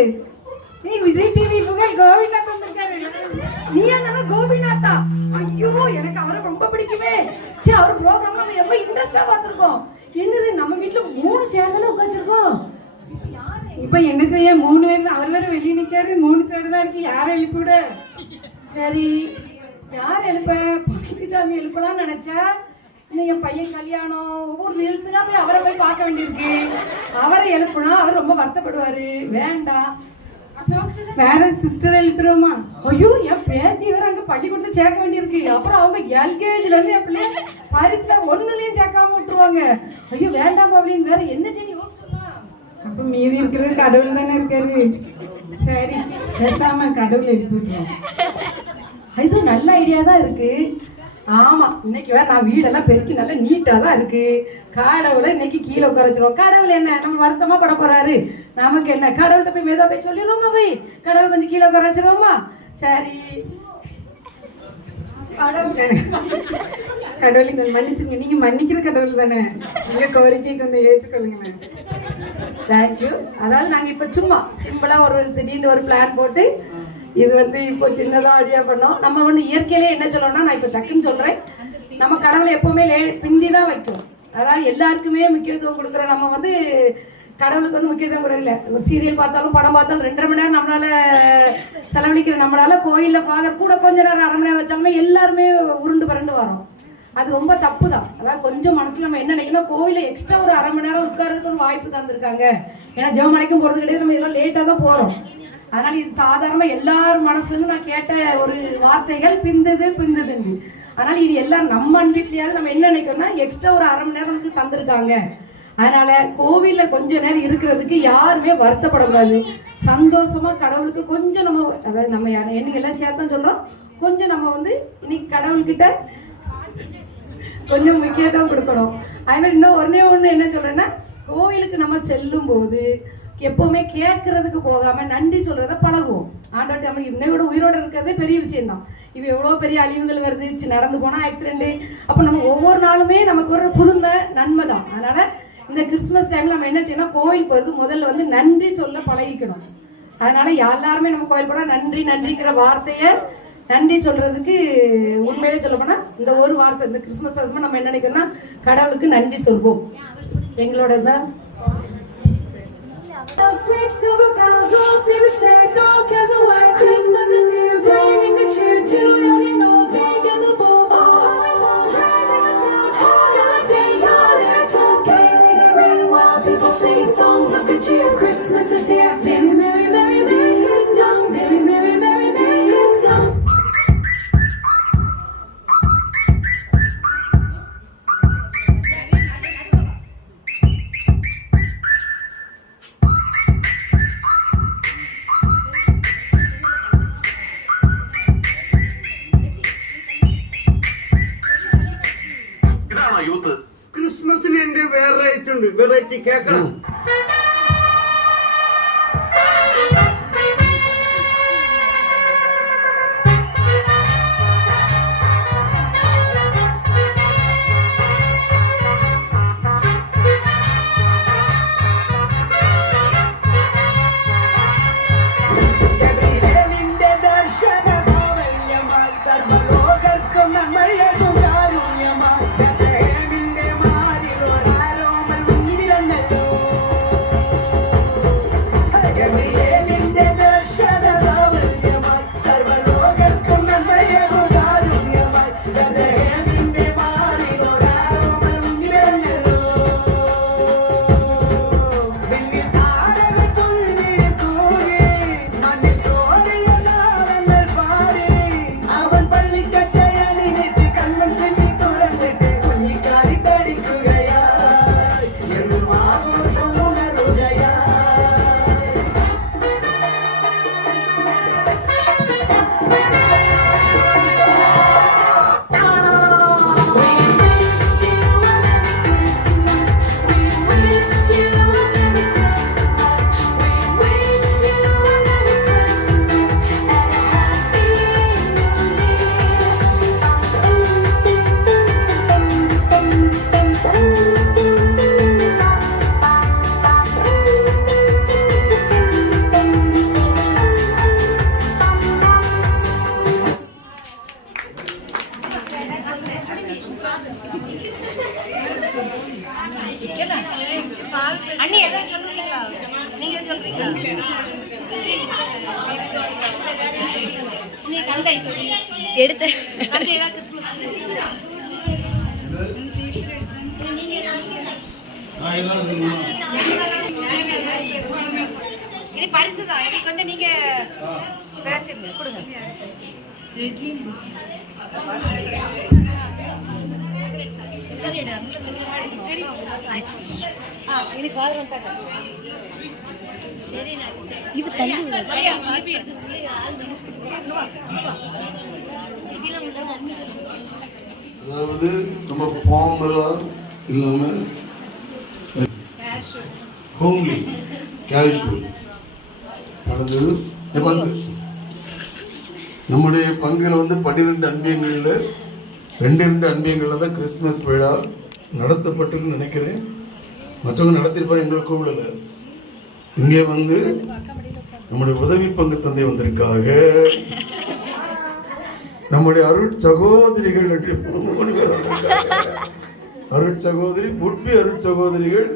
ஏய், விஜய் டிவி புகழ் கோபிநாத் வந்திருக்காரு. நீ என்ன கோபிநாத்தா? ஐயோ, எனக்கு அவரை ரொம்ப பிடிக்குமே. சரி, அவர் ப்ரோக்ராம் நம்ம ரொம்ப இன்ட்ரெஸ்டா பார்த்திருக்கோம். என்னது, நம்ம வீட்டுல 3 சேர் தானே உட்காந்துருக்கோம். இப்ப என்ன செய்ய, 3 பேர், அவர் வேற வெளியே நிக்காரு, 3 சேர் தான் இருக்கு, யாரை எழுப்பி விட? சரி, யார் எழுப்ப? பழனிசாமி எழுப்பலாம்னு நினைச்சா, இன்னும் என் பையன் கல்யாணம், ஒவ்வொரு ரீல்ஸுக்கா போய் அவரை போய் பார்க்க வேண்டியிருக்கு. அவரை எழுப்புனா அவர் ரொம்ப வருத்தப்படுவாரு, வேண்டாம். வேற சிஸ்டர் எழுப்புறோமா? ஐயோ, என் பேத்தி வேற அங்க பள்ளிக்கூடத்துல சேர்க்க வேண்டியிருக்கு. அப்புறம் அவங்க எல்கேஜில இருந்து என் பிள்ளைய பரிசுல ஒண்ணுலயும் சேர்க்காம விட்டுருவாங்க. ஐயோ, வேண்டாம் அப்படின்னு வேற என்ன செய்ய சொல்லலாம். அப்ப மீதி இருக்கிறது கடவுள் தானே இருக்காரு. சரி, பேசாம கடவுள் எழுப்பிடுறோம். இது நல்ல ஐடியா தான் இருக்கு. ஆமா, இன்னைக்கு வேற நான் வீடெல்லாம் பெருக்கி நல்லா நீட்டா தான் இருக்கு. கடவுளை இன்னைக்கு கீழே உட்காரச்சிருவோம். கடவுள் என்ன நம்ம வருத்தமா பட போறாரு, நமக்கு என்ன? கடவுள்கிட்ட போய் மேதா போய் சொல்லிடுவோமா? போய் கடவுள் கொஞ்சம் கீழே உட்காரச்சிருவோமா? சரி, கடவுளை கொஞ்சம் மன்னிச்சுங்க. நீங்க மன்னிக்கிற கடவுள் தானே, நீங்க கோரிக்கை கொஞ்சம் ஏற்றுக்கொள்ளுங்களேன். தேங்க்யூ. அதாவது நாங்க இப்ப சும்மா சிம்பிளா ஒரு திடீர்னு ஒரு பிளான் போட்டு இது இப்போ சின்னதா ஐடியா பண்ணோம். நம்ம இயற்கையிலே என்ன சொல்லணும்னா, நான் இப்ப டக்குன்னு சொல்றேன், நம்ம கடவுளை எப்பவுமே பிந்தி தான் வைக்கும். அதாவது எல்லாருக்குமே முக்கியத்துவம் கொடுக்குறோம். நம்ம கடவுளுக்கு முக்கியத்துவம் கொடுக்கல. ஒரு சீரியல் பார்த்தாலும் படம் பார்த்தாலும் 2.5 மணி நேரம் நம்மளால செலவழிக்கிற நம்மளால கோயில்ல ஃபாதர் கூட கொஞ்ச நேரம் 1/2 மணி நேரம் வச்சாலுமே எல்லாருமே உருண்டு பரண்டு வரோம். அது ரொம்ப தப்பு தான். அதாவது கொஞ்சம் மனசுல நம்ம என்ன நினைக்கணும், கோயில எக்ஸ்ட்ரா ஒரு 1/2 மணி நேரம் உட்கார்றதுக்கு ஒரு வாய்ப்பு தந்திருக்காங்க. ஏன்னா ஜெபமலைக்கும் போறது கிடையாது, நம்ம இதெல்லாம் லேட்டா தான் போறோம். அதனால இது சாதாரணமா எல்லாரும் மனசுல இருந்து நான் கேட்ட ஒரு வார்த்தைகள் பிந்துது. அதனால இது எல்லாரும் நம்ம வீட்லயாவது நம்ம என்ன நினைக்கணும்னா, எக்ஸ்ட்ரா ஒரு 1/2 மணி நேரம் நமக்கு தந்திருக்காங்க. அதனால கோவில்ல கொஞ்ச நேரம் இருக்கிறதுக்கு யாருமே வருத்தப்படக்கூடாது. சந்தோஷமா கடவுளுக்கு கொஞ்சம் நம்ம, அதாவது நம்ம என்னைக்கு எல்லாம் சேர்த்தான் சொல்றோம், கொஞ்சம் நம்ம இன்னைக்கு கடவுள்கிட்ட கொஞ்சம் முக்கியத்துவம் கொடுக்கணும். அதே மாதிரி இன்னும் ஒண்ணு என்ன சொல்றேன்னா, கோவிலுக்கு நம்ம செல்லும் போது எப்பவுமே கேட்கறதுக்கு போகாம நன்றி சொல்றத பழகுவோம். ஆண்டோட நம்ம இன்னையோட உயிரோட இருக்கிறதே பெரிய விஷயம் தான். இப்ப எவ்வளவு பெரிய அழிவுகள் வருது, நடந்து போனா ஆக்சிடென்ட். அப்ப நம்ம ஒவ்வொரு நாளுமே நமக்கு ஒரு புதுமை நன்மை தான். அதனால இந்த கிறிஸ்துமஸ் டைம்ல நம்ம என்ன செய்யணும், கோயில் போறது முதல்ல நன்றி சொல்ல பழகிக்கணும். அதனால எல்லாருமே நம்ம கோயில் போனா நன்றிங்கிற வார்த்தைய நன்றி சொல்றதுக்கு உண்மையிலே சொல்ல போனா இந்த ஒரு வார்த்தை, இந்த கிறிஸ்துமஸ் நம்ம என்ன நினைக்கணும்னா, கடவுளுக்கு நன்றி சொல்வோம். எங்களோட தான் sweet silver bells all seem to say, don't care why Christmas is here, bringing the cheer to young and old, big and the bold. Oh, holy Lord, rising the sun, holy days are there, told gaily they ring while people sing songs of good cheer. Christmas is here, very merry, merry, merry Christmas, very merry, merry, merry Christmas. Different variety கேட்கலாம். பரிசுதான் எனக்கு வந்து நீங்க பேசுங்க கொடுங்க. இது தள்ளி அதாவது நம்ம ஃபார்மலா இல்லாம ஹோம்லி கேஷுவல் நடந்தது. நம்முடைய பங்கில் வந்து 12 அன்பியங்களில் 2 அன்பியங்களில் தான் கிறிஸ்துமஸ் விழா நடத்தப்பட்டதுன்னு நினைக்கிறேன். மற்றவங்க நடத்திருப்பா, எங்களை கூப்பிடல. இங்கே வந்து நம்முடைய உதவி பங்கு தந்தை வந்திருக்காக, நம்முடைய அருட்சகோதரிகள் 3 பேர் வந்திருக்காங்க. அருட்சகோதரி புட்பி, அருட்சகோதரிகள்,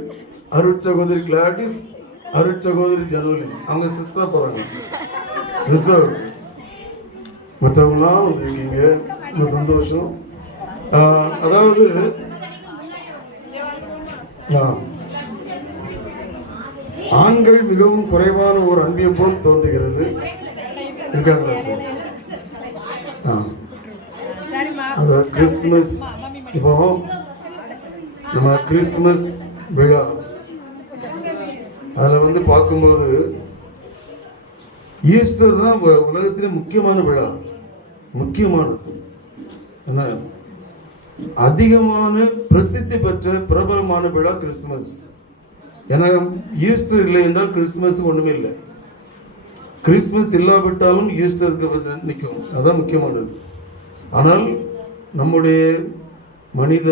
அருட்சகோதரி கிளாடிஸ், அருட்சகோதரி ஜனவரி, அவங்க சிஸ்டரா போறாங்க. ரிசர்வ் மற்றவங்களாம் வந்திருக்கீங்க, ரொம்ப சந்தோஷம். அதாவது ஆண்கள் மிகவும் குறைவான ஒரு அன்பியம் போல் தோன்றுகிறது. அதாவது கிறிஸ்துமஸ், இப்போ நம்ம கிறிஸ்துமஸ் விழா அதில் வந்து பார்க்கும்போது ஈஸ்டர் தான் உலகத்திலே முக்கியமான விழா. முக்கியமானது என்ன, அதிகமான பிரசித்தி பெற்ற பிரபலமான விழா கிறிஸ்துமஸ். ஏன்னா ஈஸ்டர் இல்லை என்றால் கிறிஸ்துமஸ் ஒண்ணுமே இல்லை. கிறிஸ்துமஸ் இல்லாவிட்டாலும் ஈஸ்டருக்கு வந்து நிற்கும், அதான் முக்கியமானது. ஆனால் நம்முடைய மனித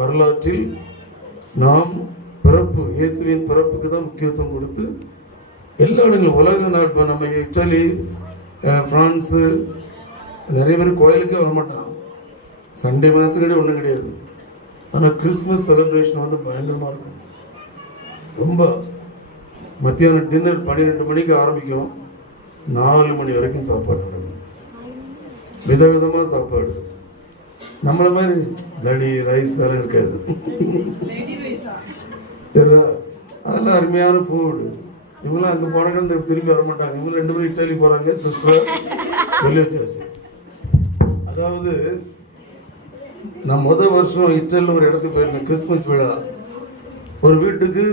வரலாற்றில் நாம் பிறப்பு, இயேசுவின் பிறப்புக்கு தான் முக்கியத்துவம் கொடுத்து எல்லா இடங்களும் உலக நாட்டு, நம்ம இத்தாலி, பிரான்ஸு, நிறைய பேர் கோயிலுக்கே வரமாட்டாங்க. சண்டே மாதம் கிடையாது, ஒன்றும் கிடையாது. ஆனால் கிறிஸ்துமஸ் செலிப்ரேஷன் வந்து பயங்கரமாக இருக்கும். ரொம்ப மத்தியானம் டின்னர் 12 மணிக்கு ஆரம்பிக்கும், 4 மணி வரைக்கும் சாப்பாடு நடக்கும். விதவிதமாக சாப்பாடு. நம்மள மாதிரி லடி ரைஸ் தர இருக்காது. அதெல்லாம் அருமையான ஃபுட். இவங்களாம் அங்கே போனாங்க திரும்பி வர மாட்டாங்க. இவங்க 2 பேரும் இட்டாலி போறாங்க, சிஸ்டர் சொல்லி வச்சாச்சு. அதாவது நான் வருஷம் இட்டாலியில் ஒரு இடத்துக்கு போயிருந்தேன், கிறிஸ்துமஸ் விழா. ஒரு வீட்டுக்கு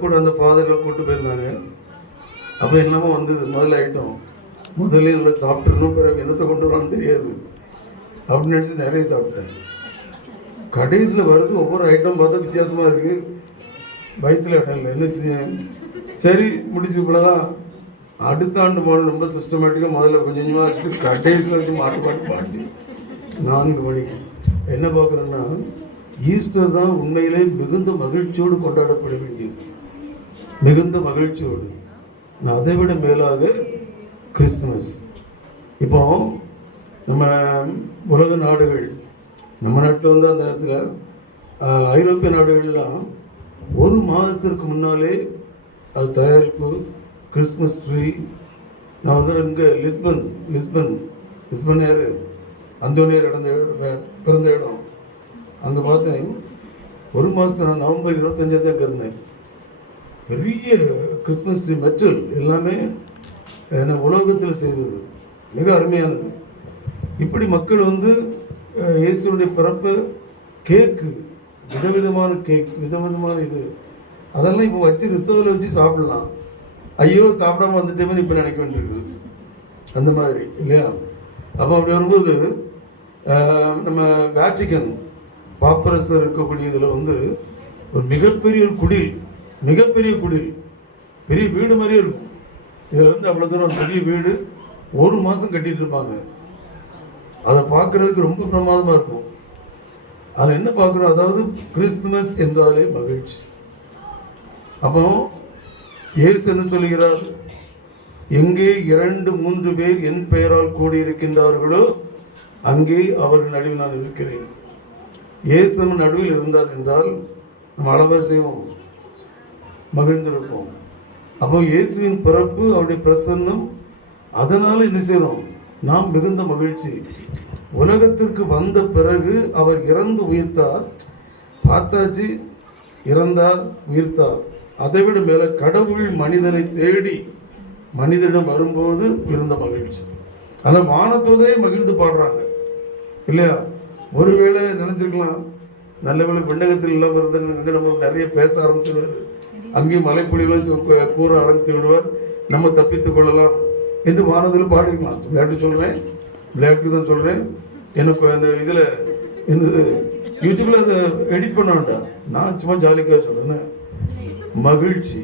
கூட அந்த ஃபாதர்களை கூப்பிட்டு போயிருந்தாங்க. அப்போ என்னமோ வந்து முதல்ல ஐட்டம் முதல்ல நம்ம சாப்பிட்டுருந்தோம், பிறகு என்னத்தை கொண்டு வரான்னு தெரியாது அப்படின்னு நினச்சி நிறைய சாப்பிட்டேன். கடைசியில் வருது ஒவ்வொரு ஐட்டம் பார்த்தா வித்தியாசமாக இருக்குது. வயிற்றுல இடம் இல்லை, என்ன செய்ய? சரி முடிச்சு இவ்வளோதான். அடுத்த ஆண்டு போன ரொம்ப சிஸ்டமேட்டிக்காக முதல்ல கொஞ்சம் கொஞ்சமாக வச்சுட்டு கடைசியில் வச்சு பாட்டு பாட்டி 4 மணிக்கு என்ன பார்க்குறேன்னா, ஈஸ்டர் தான் உண்மையிலே மிகுந்த மகிழ்ச்சியோடு கொண்டாடப்பட வேண்டியது, மிகுந்த மகிழ்ச்சியோடு. அதை விட மேலாக கிறிஸ்துமஸ். இப்போ நம்ம உலக நாடுகள், நம்ம நாட்டில் வந்து அந்த நேரத்தில் ஐரோப்பிய நாடுகள்லாம் 1 மாதத்திற்கு முன்னாலே அது தயாரிப்பு, கிறிஸ்மஸ் ட்ரீ. நான் வந்து இங்கே லிஸ்பன் யார் அந்தோனியர் பிறந்த இடம், அங்கே பார்த்தேன். 1 மாதத்துல நான் நவம்பர் 25 தான் இருந்தேன். பெரிய கிறிஸ்மஸ் ட்ரீ மெட்டல் எல்லாமே என்ன உலோகத்தில் செய்தது, மிக அருமையானது. இப்படி மக்கள் வந்து இயேசுடைய பிறப்பை கேக்கு, விதவிதமான கேக்ஸ், விதவிதமான இது, அதெல்லாம் இப்போ வச்சு ரிசர்வில் வச்சு சாப்பிடலாம். ஐயோ சாப்பிடாம வந்துட்டேமே இப்போ நினைக்க வேண்டியிருக்குது, அந்த மாதிரி இல்லையா? அப்போ அப்படி வரும்போது நம்ம வேட்டிக்கன் பாப்பரசர் இருக்கக்கூடிய இதில் வந்து ஒரு மிகப்பெரிய குடில், மிகப்பெரிய குடில், பெரிய வீடு மாதிரியே இருக்கும். இதில் வந்து அவ்வளோ தூரம் பெரிய வீடு 1 மாதம் கட்டிட்டு இருப்பாங்க. அதை பார்க்கறதுக்கு ரொம்ப பிரமாதமாக இருக்கும். அதில் என்ன பார்க்குறோம், அதாவது கிறிஸ்துமஸ் என்றாலே மகிழ்ச்சி. அப்போ இயேசு என்ன சொல்லுகிறார், எங்கே 2-3 பேர் என் பெயரால் கூடியிருக்கின்றார்களோ அங்கே அவர்கள் நடுவில் நான் இருக்கிறேன். இயேசு நடுவில் இருந்தார் என்றால் நம்ம அளவாக செய்வோம், மகிழ்ந்திருப்போம். அப்போ இயேசுவின் பிறப்பு, அவருடைய பிரசன்னம், அதனால என்ன செய்யறோம், நாம் மிகுந்த மகிழ்ச்சி. உலகத்திற்கு வந்த பிறகு அவர் இறந்து உயிர்த்தார், பார்த்தாச்சு, இறந்தார் உயிர்த்தார். அதைவிட மேல கடவுள் மனிதனை தேடி மனிதனிடம் வரும்போது இருந்த மகிழ்ச்சி. ஆனால் வானத்தூதரே மகிழ்ந்து பாடுறாங்க இல்லையா? ஒருவேளை நினைச்சிருக்கலாம், நல்லவேளை விண்ணகத்தில் இல்லாமல் இருந்த நம்ம நிறைய பேச ஆரம்பிச்சிருவார், அங்கேயும் மலைப்புலிகளும் கூற ஆரம்பித்து விடுவார், நம்ம தப்பித்துக் கொள்ளலாம் என்று வானத்தில் பாடிருக்கலாம். விளையாட்டு சொல்றேன், விளையாட்டு தான் சொல்றேன். எனக்கு அந்த இதுல என்னது யூடியூப்ல அதை எடிட் பண்ண வேண்டாம், நான் சும்மா ஜாலிக்காக சொல்றேன், மகிழ்ச்சி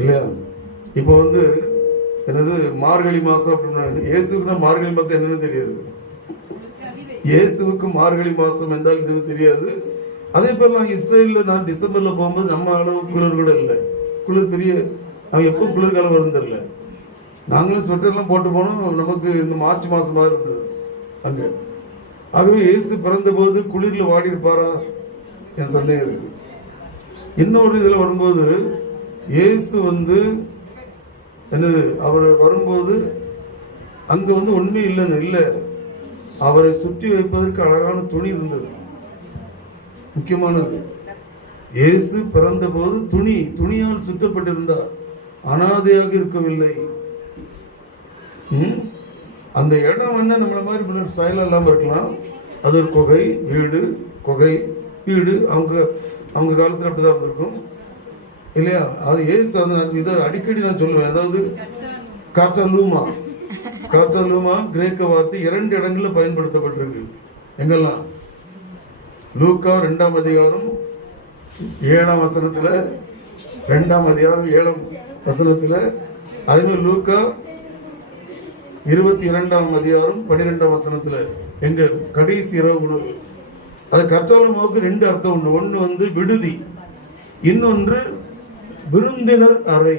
இல்லையா? இப்போ வந்து என்னது மார்கழி மாசம் அப்படின்னு, இயேசுக்குன்னா மார்கழி மாசம் என்னன்னு தெரியாது, இயேசுவுக்கு மார்கழி மாசம் என்றால் என்னன்னு தெரியாது. அதே போல நான் இஸ்ரேலில் நான் டிசம்பர்ல போகும்போது நம்ம அளவு குளிர் கூட இல்லை, குளிர் பெரிய, அவங்க எப்போ குளிர்காலம் வரும் தெரியல. நாங்களும் ஸ்வெட்டர்லாம் போட்டு போனோம், நமக்கு இந்த மார்ச் மாசமாக இருந்தது அங்கே. ஆகவே இயேசு பிறந்த போது குளிரில் வாடி இருப்பாரா என் சந்தேகம் இருக்கு. இன்னொரு இதுல வரும்போது இயேசு வந்து என்னது, அவர் வரும்போது அங்க வந்து ஒண்ணுமே இல்லைன்னு இல்லை, அவரை சுற்றி வைப்பதற்கு அழகான துணி இருந்தது, முக்கியமானது. இயேசு பிறந்த போது துணியால் சுற்றப்பட்டிருந்தார், அனாதையாக இருக்கவில்லை. அந்த இடம் என்ன நம்மள மாதிரி ஸ்டைலா இல்லாம இருக்கலாம், அது ஒரு குகை வீடு, அவங்க காலத்துல அப்படிதான் இருந்திருக்கும் இல்லையா? அது ஏசு இதை அடிக்கடி நான் சொல்லுவேன். அதாவது காற்றாலூமா கிரேக்க வார்த்தை 2 இடங்கள்ல பயன்படுத்தப்பட்டிருக்கு. எங்கெல்லாம்? லூக்கா 2ஆம் அதிகாரம் 7ஆம் வசனத்துல, 2ஆம் அதிகாரம் 7ஆம் வசனத்துல, அதே மாதிரி லூக்கா 22ஆம் அதிகாரம் 12ஆம் வசனத்துல, எங்க கடைசி இரவு உணவு. அது கற்றாலமாவுக்கு 2 அர்த்தம் உண்டு. ஒன்று வந்து விடுதி, இன்னொன்று விருந்தினர் அறை.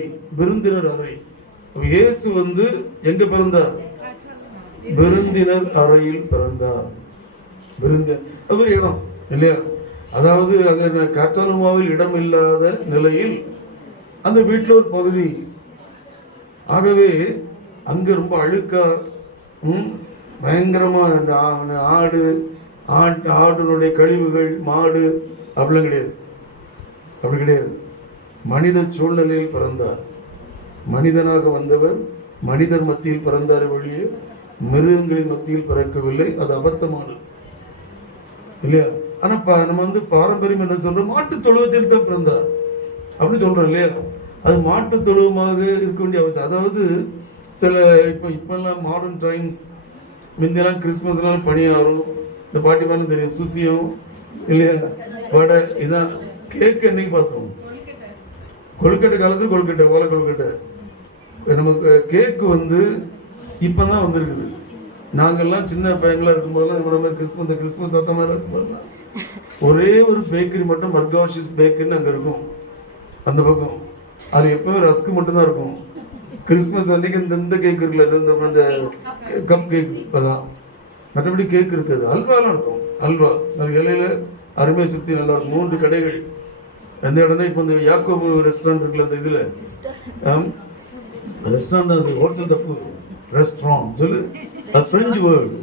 இயேசு வந்து எங்க பிறந்தார்? விருந்தினர் அறையில் பிறந்தார். விருந்தினர் இடம் இல்லையா? அதாவது அங்க கற்றாலமாவில் இடம் இல்லாத நிலையில் அந்த வீட்டில் ஒரு பகுதி. ஆகவே அங்க ரொம்ப அழுக்கா, பயங்கரமா இந்த ஆடுனுடைய கழிவுகள், மாடு, அப்படிலாம் கிடையாது. அப்படி கிடையாது. மனித சூழ்நிலையில் பிறந்தார், மனிதனாக வந்தவர் மனிதர் மத்தியில் பிறந்தார் வழியே மிருகங்களின் மத்தியில் பிறக்கவில்லை. அது அபத்தமானது இல்லையா? ஆனா நம்ம வந்து பாரம்பரியம் என்ன சொல்றோம், மாட்டு தொழுவத்தில் தான் பிறந்தார் அப்படின்னு சொல்றோம் இல்லையா? அது மாட்டு தொழுவமாக இருக்க வேண்டிய அவசியம். அதாவது சில இப்பெல்லாம் மாடர்ன் டைம்ஸ், முந்தியெல்லாம் கிறிஸ்துமஸ்னாலும் பணியாரும், இந்த பாட்டி மாதிரி தெரியும், சுசியம் இல்லையா, வடை, இதான் கேக். என்னைக்கு பார்த்தோம்? கொழுக்கட்டை காலத்துல கொழுக்கட்டை, ஓலை கொழுக்கட்டை. நமக்கு கேக்கு வந்து இப்பதான் வந்திருக்குது. நாங்கெல்லாம் சின்ன பையங்களா இருக்கும்போதெல்லாம் இவ்வளவு மாதிரி கிறிஸ்துமஸ் தாத்தா மாதிரி இருக்கும்போதெல்லாம் ஒரே ஒரு பேக்கரி மட்டும் மர்காஷிஸ் பேக்கரின்னு அங்க இருக்கும் அந்த பக்கம். அது எப்பவுமே ரஸ்க் மட்டும்தான் இருக்கும். கிறிஸ்துமஸ் அன்னைக்கு இந்த கேக் இருக்குல்ல, இந்த கப் கேக் அதான், மற்றபடி கேக் இருக்காது. அல்வாலாம் இருக்கும். அல்வா அது இலையில அருமையை சுத்தி நல்லா இருக்கும். 3 கடைகள் எந்த இடம்னா இப்ப இந்த யாக்கோபு ரெஸ்டாரண்ட் இருக்குல்ல, அந்த இதுல ரெஸ்டாரண்ட், அது ஹோட்டல் தப்பு, ரெஸ்டாரண்ட் சொல்லு, அது பிரெஞ்சு வேர்டு.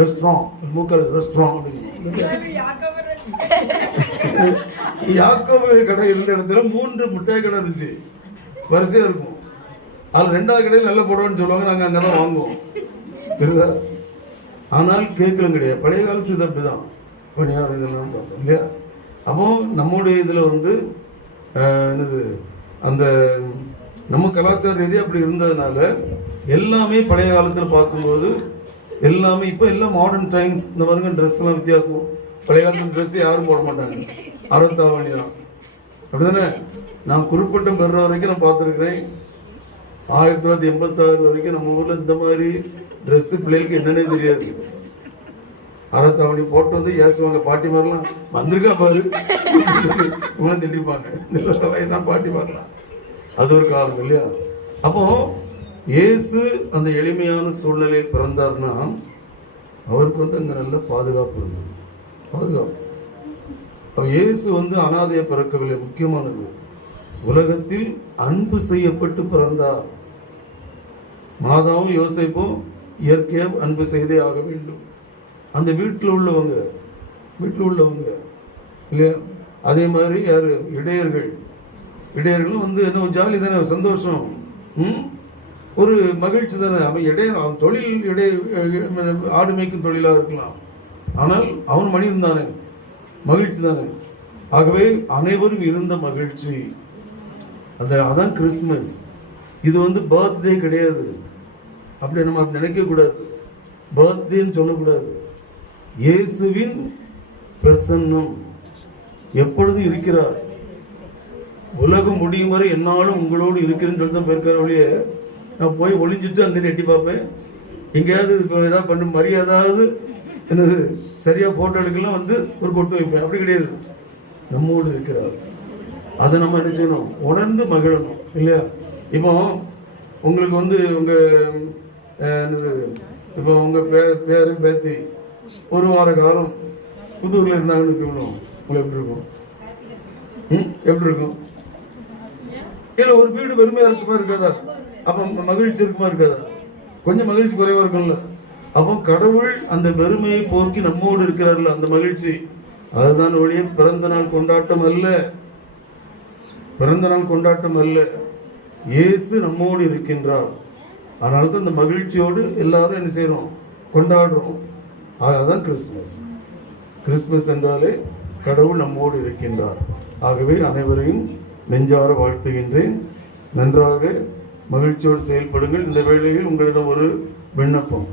ரெஸ்டாரண்ட் மூக்கால் ரெஸ்டாரண்ட் அப்படின்னு. யாக்கோபு கடை இருந்த இடத்துல 3 மிட்டாய் கடை இருந்துச்சு, வரிசையா இருக்கும். அது 2வது கடையில் நல்ல போடுவான்னு சொல்லுவாங்க, நாங்க அங்கதான் வாங்குவோம். தெரியுதா? ஆனால் கேட்கலாம் கிடையாது. பழைய காலத்து இது அப்படிதான், பணியாரம் இதெல்லாம் சாப்பிட்டோம் இல்லையா? அப்போ நம்முடைய இதுல வந்து என்னது, அந்த நம்ம கலாச்சார ரீதியா அப்படி இருந்ததுனால எல்லாமே பழைய காலத்துல பார்க்கும்போது எல்லாமே இப்ப எல்லாம் மாடர்ன் டைம்ஸ். இந்த மாதிரி ட்ரெஸ் எல்லாம் வித்தியாசம். பழைய காலத்துல ட்ரெஸ் யாரும் போட மாட்டாங்க, அறத்தாவணி தான். அப்படிதானே? நான் குறிப்பிட்டம் பெற வரைக்கும் நான் பார்த்துருக்கிறேன். 1986 வரைக்கும் நம்ம ஊர்ல இந்த மாதிரி ட்ரெஸ் பிள்ளைகளுக்கு என்னன்னே தெரியாது. அறத்தாவணி போட்டு வந்து ஏசுவாங்க. பாட்டி மாதிரிலாம் வந்திருக்கா பாரு திட்டிப்பாங்க, வயதான் பாட்டி மாதிரிலாம். அது ஒரு காலம் இல்லையா? அப்போ இயேசு அந்த எளிமையான சூழ்நிலையில் பிறந்தார்னா அவருக்கு வந்து அங்க நல்ல பாதுகாப்பு இருந்தது. பாதுகாப்பு. அப்ப இயேசு வந்து அனாதையா பிறக்கவில்லை. முக்கியமானது, உலகத்தில் அன்பு செய்யப்பட்டு பிறந்தார். மாதாவும் யோசேப்பும் இயற்கையா அன்பு செய்தே ஆக வேண்டும். அந்த வீட்டில் உள்ளவங்க இல்லையா? அதே மாதிரி யாரு, இடையர்களும் வந்து என்ன ஜாலி தானே, சந்தோஷம், ஒரு மகிழ்ச்சி தானே. அவன் தொழில் ஆடு மேய்க்கும் தொழிலா இருக்கலாம், ஆனால் அவன் மனிதன் தானே, மகிழ்ச்சி தானே. ஆகவே அனைவரும் இருந்த மகிழ்ச்சி, அதான் கிறிஸ்துமஸ். இது வந்து பர்த்டே கிடையாது. அப்படி நம்ம நினைக்க கூடாது. பர்த்டேன்னு சொல்லக்கூடாது. இயேசுவின் பிரசன்னம் எப்பொழுது இருக்கிறார். உலகம் முடியும் வரை என்னாலும் உங்களோடு இருக்கிறேன்னு சொல்லி தான் பேருக்கிற வழியே. நான் போய் ஒளிஞ்சிட்டு அங்கே எட்டி பார்ப்பேன். எங்கேயாவது ஏதாவது பண்ண மரியாதாவது என்னது சரியா போட்டோ எடுக்கலாம் வந்து ஒரு கொட்டு வைப்பேன். அப்படி கிடையாது. நம்மோடு இருக்கிறார். அதை நம்ம என்ன செய்யணும், உணர்ந்து மகிழணும் இல்லையா? இப்போ உங்களுக்கு வந்து உங்க என்னது, இப்போ உங்க பேரும் பேத்தி ஒரு வார காலம் புதூர்ல இருந்தாங்கன்னு சொல்லணும், உங்களுக்கு எப்படி இருக்கும்? எப்படி இருக்கும்? இல்ல ஒரு வீடு வெறுமையா இருக்குமா இருக்காதா? அப்ப மகிழ்ச்சி இருக்குமா இருக்காதா? கொஞ்சம் மகிழ்ச்சி குறைவா இருக்கும்ல. அப்போ கடவுள் அந்த வெறுமையை போக்கி நம்மோடு இருக்கிறார்கள். அந்த மகிழ்ச்சி அதுதான் ஒழிய பிறந்த நாள் கொண்டாட்டம் அல்ல. பிறந்த நாள் கொண்டாட்டம் அல்ல. இயேசு நம்மோடு இருக்கின்றார். அதனால தான் இந்த மகிழ்ச்சியோடு எல்லாரும் என்ன செய்யறோம், கொண்டாடுறோம். அதுதான் கிறிஸ்துமஸ். கிறிஸ்துமஸ் என்றாலே கடவுள் நம்மோடு இருக்கின்றார். ஆகவே அனைவரையும் நெஞ்சார வாழ்த்துகின்றேன். நன்றாக மகிழ்ச்சியோடு செயல்படுங்கள். இந்த வேளையில் உங்களிடம் ஒரு விண்ணப்பம்.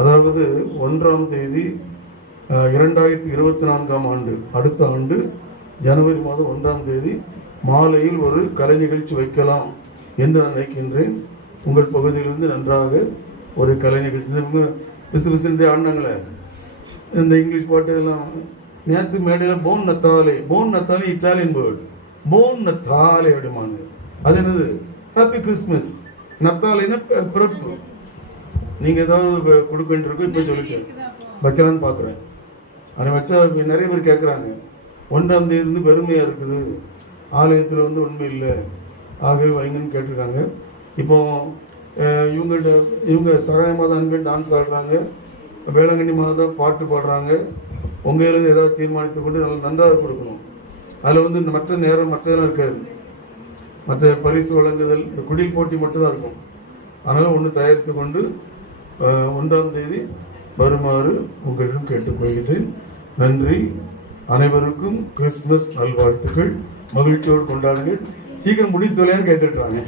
அதாவது 1ஆம் தேதி 2024ஆம் ஆண்டு, அடுத்த ஆண்டு ஜனவரி மாதம் 1ஆம் தேதி மாலையில் ஒரு கலை நிகழ்ச்சி வைக்கலாம் என்று நான் நினைக்கின்றேன். உங்கள் பகுதியிலிருந்து நன்றாக ஒரு கலை நிகழ்ச்சி பிசு ஆடினாங்களே இந்த இங்கிலீஷ் பாட்டு இதெல்லாம் நேற்று மேடையில் போன் நத்தாலே இட்டாலியன் வேர்டு, போன் நத்தாலே அப்படிமாங்க. அது என்னது, ஹாப்பி கிறிஸ்துமஸ். நத்தாலேன்னா பிறப்பு. நீங்க ஏதாவது கொடுக்க வேண்டியிருக்கும், இப்போ சொல்லிட்டேன் வைக்கலான்னு பார்க்குறேன். அதை வச்சா நிறைய பேர் கேட்குறாங்க, 1ஆம் தேதி இருந்து வெறுமையாக இருக்குது, ஆலயத்தில் வந்து உண்மை இல்லை, ஆகவே வைங்கன்னு கேட்டிருக்காங்க. இப்போ இவங்க சகாய மாதம் அன்பேன் டான்ஸ் ஆடுறாங்க, வேளாங்கண்ணி மாதம் பாட்டு பாடுறாங்க. உங்கள் இருந்து ஏதாவது தீர்மானித்து கொண்டு நல்லா நன்றாக கொடுக்கணும். அதில் வந்து மற்ற நேரம் மற்றதெல்லாம் இருக்காது. மற்ற பரிசு வழங்குதல், குடில் போட்டி மட்டும்தான் இருக்கும். அதனால் ஒன்று தயாரித்து கொண்டு 1ஆம் தேதி வருமாறு உங்களிடம் கேட்டுக்கொள்கிறேன். நன்றி. அனைவருக்கும் கிறிஸ்துமஸ் நல்வாழ்த்துக்கள். மகிழ்ச்சியோடு கொண்டாடுங்கள். சீக்கிரம் முடித்துலையான்னு கைத்தட்டுறாங்க.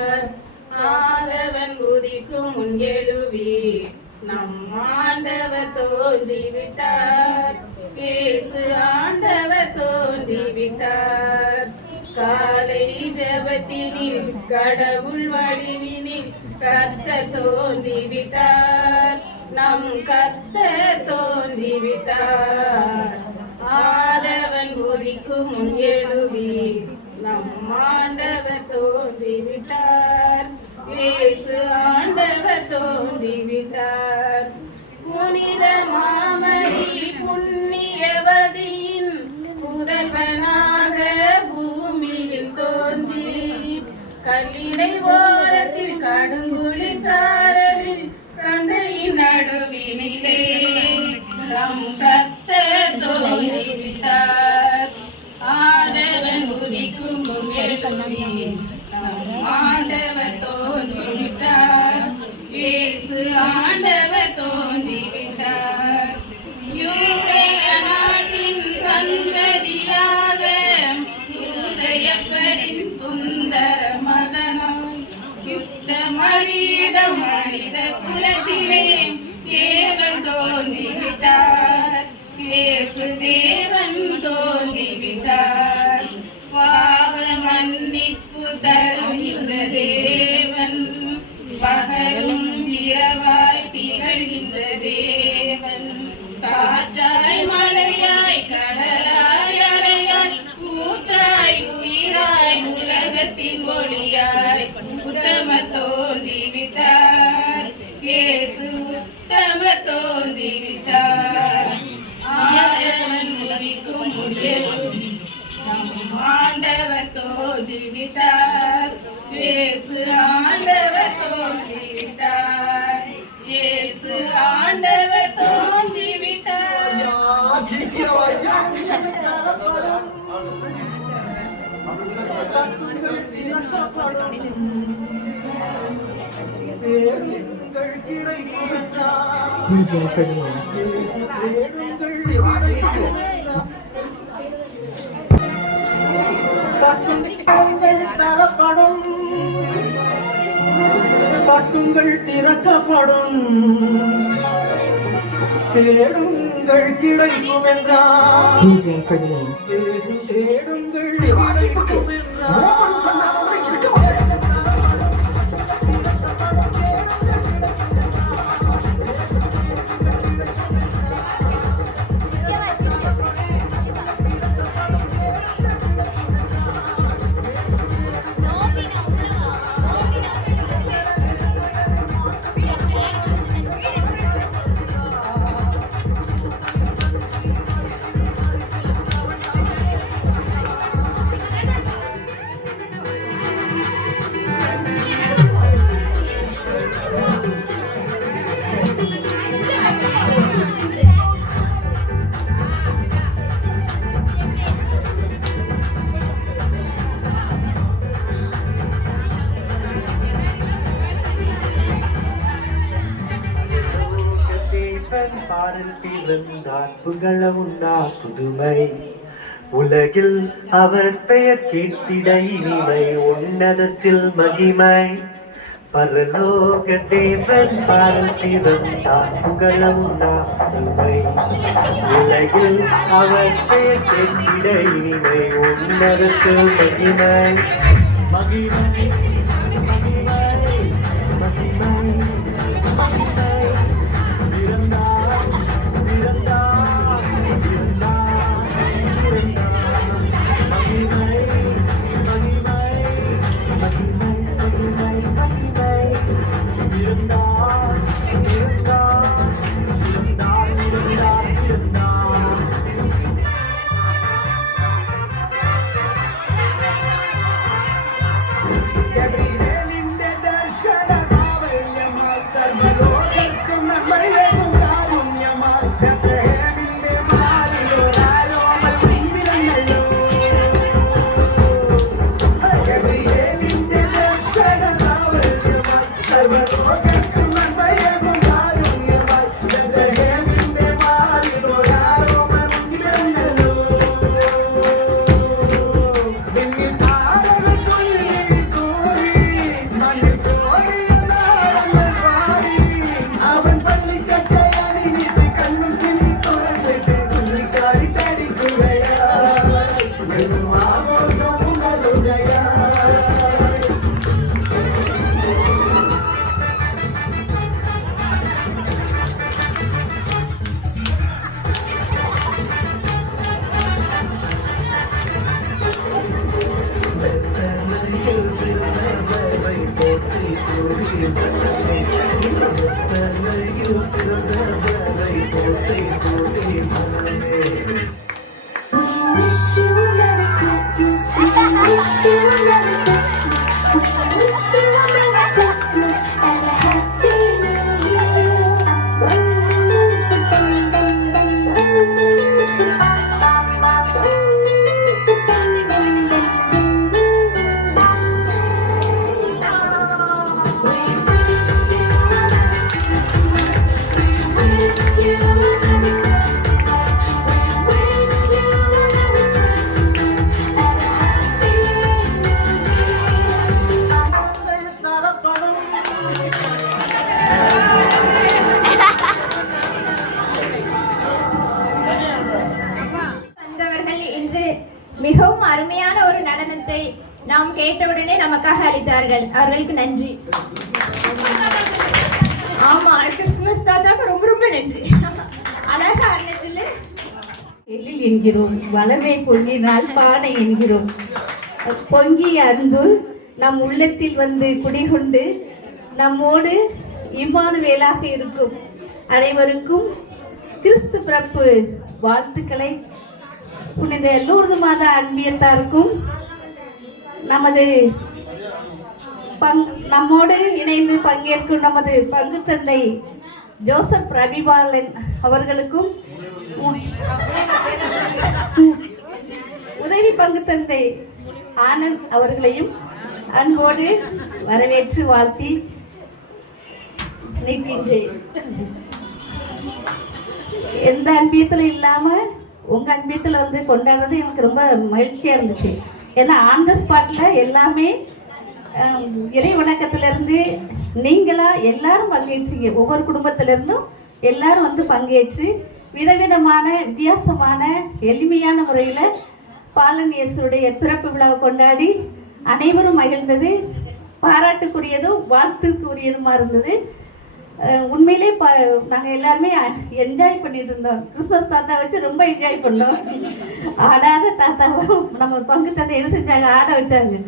விட்டார். ஆதவன் உதிக்கும் முன் எழுவீர், நம் ஆண்டவர் தோன்றிவிட்டார். இயேசு ஆண்டவர் தோன்றிவிட்டார். காலை ஜெபத்தினில் கடவுள் வடிவினில் கர்த்தர் தோன்றிவிட்டார். நம் கர்த்தர் தோன்றிவிட்டார். ஆதவன் உதிக்கும் முன் எழுவீர், நம் ஆண்டவர் தோன்றிவிட்டார். இயேசு ஆண்டவர் தோன்றிவிட்டார். புனித மாமரி புண்ணியவதியின் புதல்வனாக பூமியில் தோன்றி, கல்லிடை ஓரத்தில் கடுங்குளிர் சாரலில் கந்தையின் நடுவினிலே நம் கர்த்தர் தோன்றிவிட்டார். ஆதவன் உதிக்கும் முன் எழுவீர், நம் ஆண்டவர் தோன்றிவிட்டார். இயேசு ஆண்டவர் தோன்றிவிட்டார். யூதேய நாட்டின் சந்ததியாக யூதேயப்பரின் சுந்தர மதனம் சுத்த மனிதம் மனித குலத்திலே தேவன் தோன்றிவிட்டார். இயேசு தேவன் தோன்றிவிட்டார். பாவ மன்னிப்பு தருகின்ற தேவன், பகலும் இரவாய் திகழ்கின்ற தேவன், காற்றாய் மழையாய் கடலாய் அலையாய் ஊற்றாய் உயிராய் உலகத்தின் ஒளியாய் உத்தம தோன்றிவிட்டார். இயேசு உத்தம தோன்றிவிட்டார். ஆதவன் உதிக்கும் முன் எழுவீர், நம் ஆண்டவர் தோன்றிவிட்டார். இயேசு ஆண்டவர் தோன்றிவிட்டார். இயேசு ஆண்டவர் தோன்றிவிட்டார். தரப்படும், கட்டுங்கள் திறக்கப்படும், தேடுங்கள் கிடைக்கும் என்றார். தேடுங்கள் கிடைக்கும் என்றார். பாடல் பிறந்தார் புகழ உண்டா புதுமை, உலகில் அவர் பெயர் கேட்டிட இனிமை, உன்னதத்தில் மகிமை. பரலோக தேவன் பாடல் பிறந்தார் புகழ உண்டா புதுமை, உலகில் அவர் பெயர் கேட்டிட இனிமை, உன்னதத்தில் மகிமை. மகிமை வந்தவர்கள் இன்று மிகவும் அருமையான ஒரு நடனத்தை நாம் கேட்டவுடனே நமக்காக அளித்தார்கள். அவர்களுக்கு நன்றி. ஆமா, கிறிஸ்துமஸ் தாத்தாக்கு ரொம்ப ரொம்ப நன்றி. அழகா அண்ணத்துல எழில் என்கிறோம், வளமை பொங்கினால் பானை என்கிறோம். பொங்கிய அன்பு நம் உள்ளத்தில் வந்து குடிகொண்டு நம்மோடு இம்மானுவேலாக இருக்கும் அனைவருக்கும் கிறிஸ்து பிறப்பு வாழ்த்துக்களை புனித லூர்து மாத அன்பியத்தாருக்கும் நமது நம்மோடு இணைந்து பங்கேற்கும் நமது பங்கு தந்தை ஜோசப் ரவிபாலன் அவர்களுக்கும் உதவி பங்கு தந்தை ஆனந்த் அவர்களையும் அன்போடு வரவேற்று வாழ்த்தி நிற்கின்றேன். எந்த அன்பியத்துல இல்லாம உங்க அன்பியத்துல வந்து கொண்டாடுறது எனக்கு ரொம்ப மகிழ்ச்சியா இருந்துச்சு. ஏன்னா ஆன் த ஸ்பாட்ல எல்லாமே இறை வணக்கத்துல இருந்து நீங்களா எல்லாரும் பங்கேற்றீங்க. ஒவ்வொரு குடும்பத்தில இருந்தும் எல்லாரும் வந்து பங்கேற்று விதவிதமான வித்தியாசமான எளிமையான முறையில பாலன் இயேசுடைய பிறப்பு விழாவை கொண்டாடி அனைவரும் மகிழ்ந்தது பாராட்டுக்குரியதும் வாழ்த்துக்குரியதுமா இருந்தது. உண்மையிலே நாங்கள் எல்லாருமே என்ஜாய் பண்ணிட்டு இருந்தோம். கிறிஸ்மஸ் தாத்தா வச்சு ரொம்ப என்ஜாய் பண்ணோம். ஆடாத தாத்தாவை நம்ம பங்கு தந்தை என்ன செஞ்சாங்க, ஆட வச்சாங்க.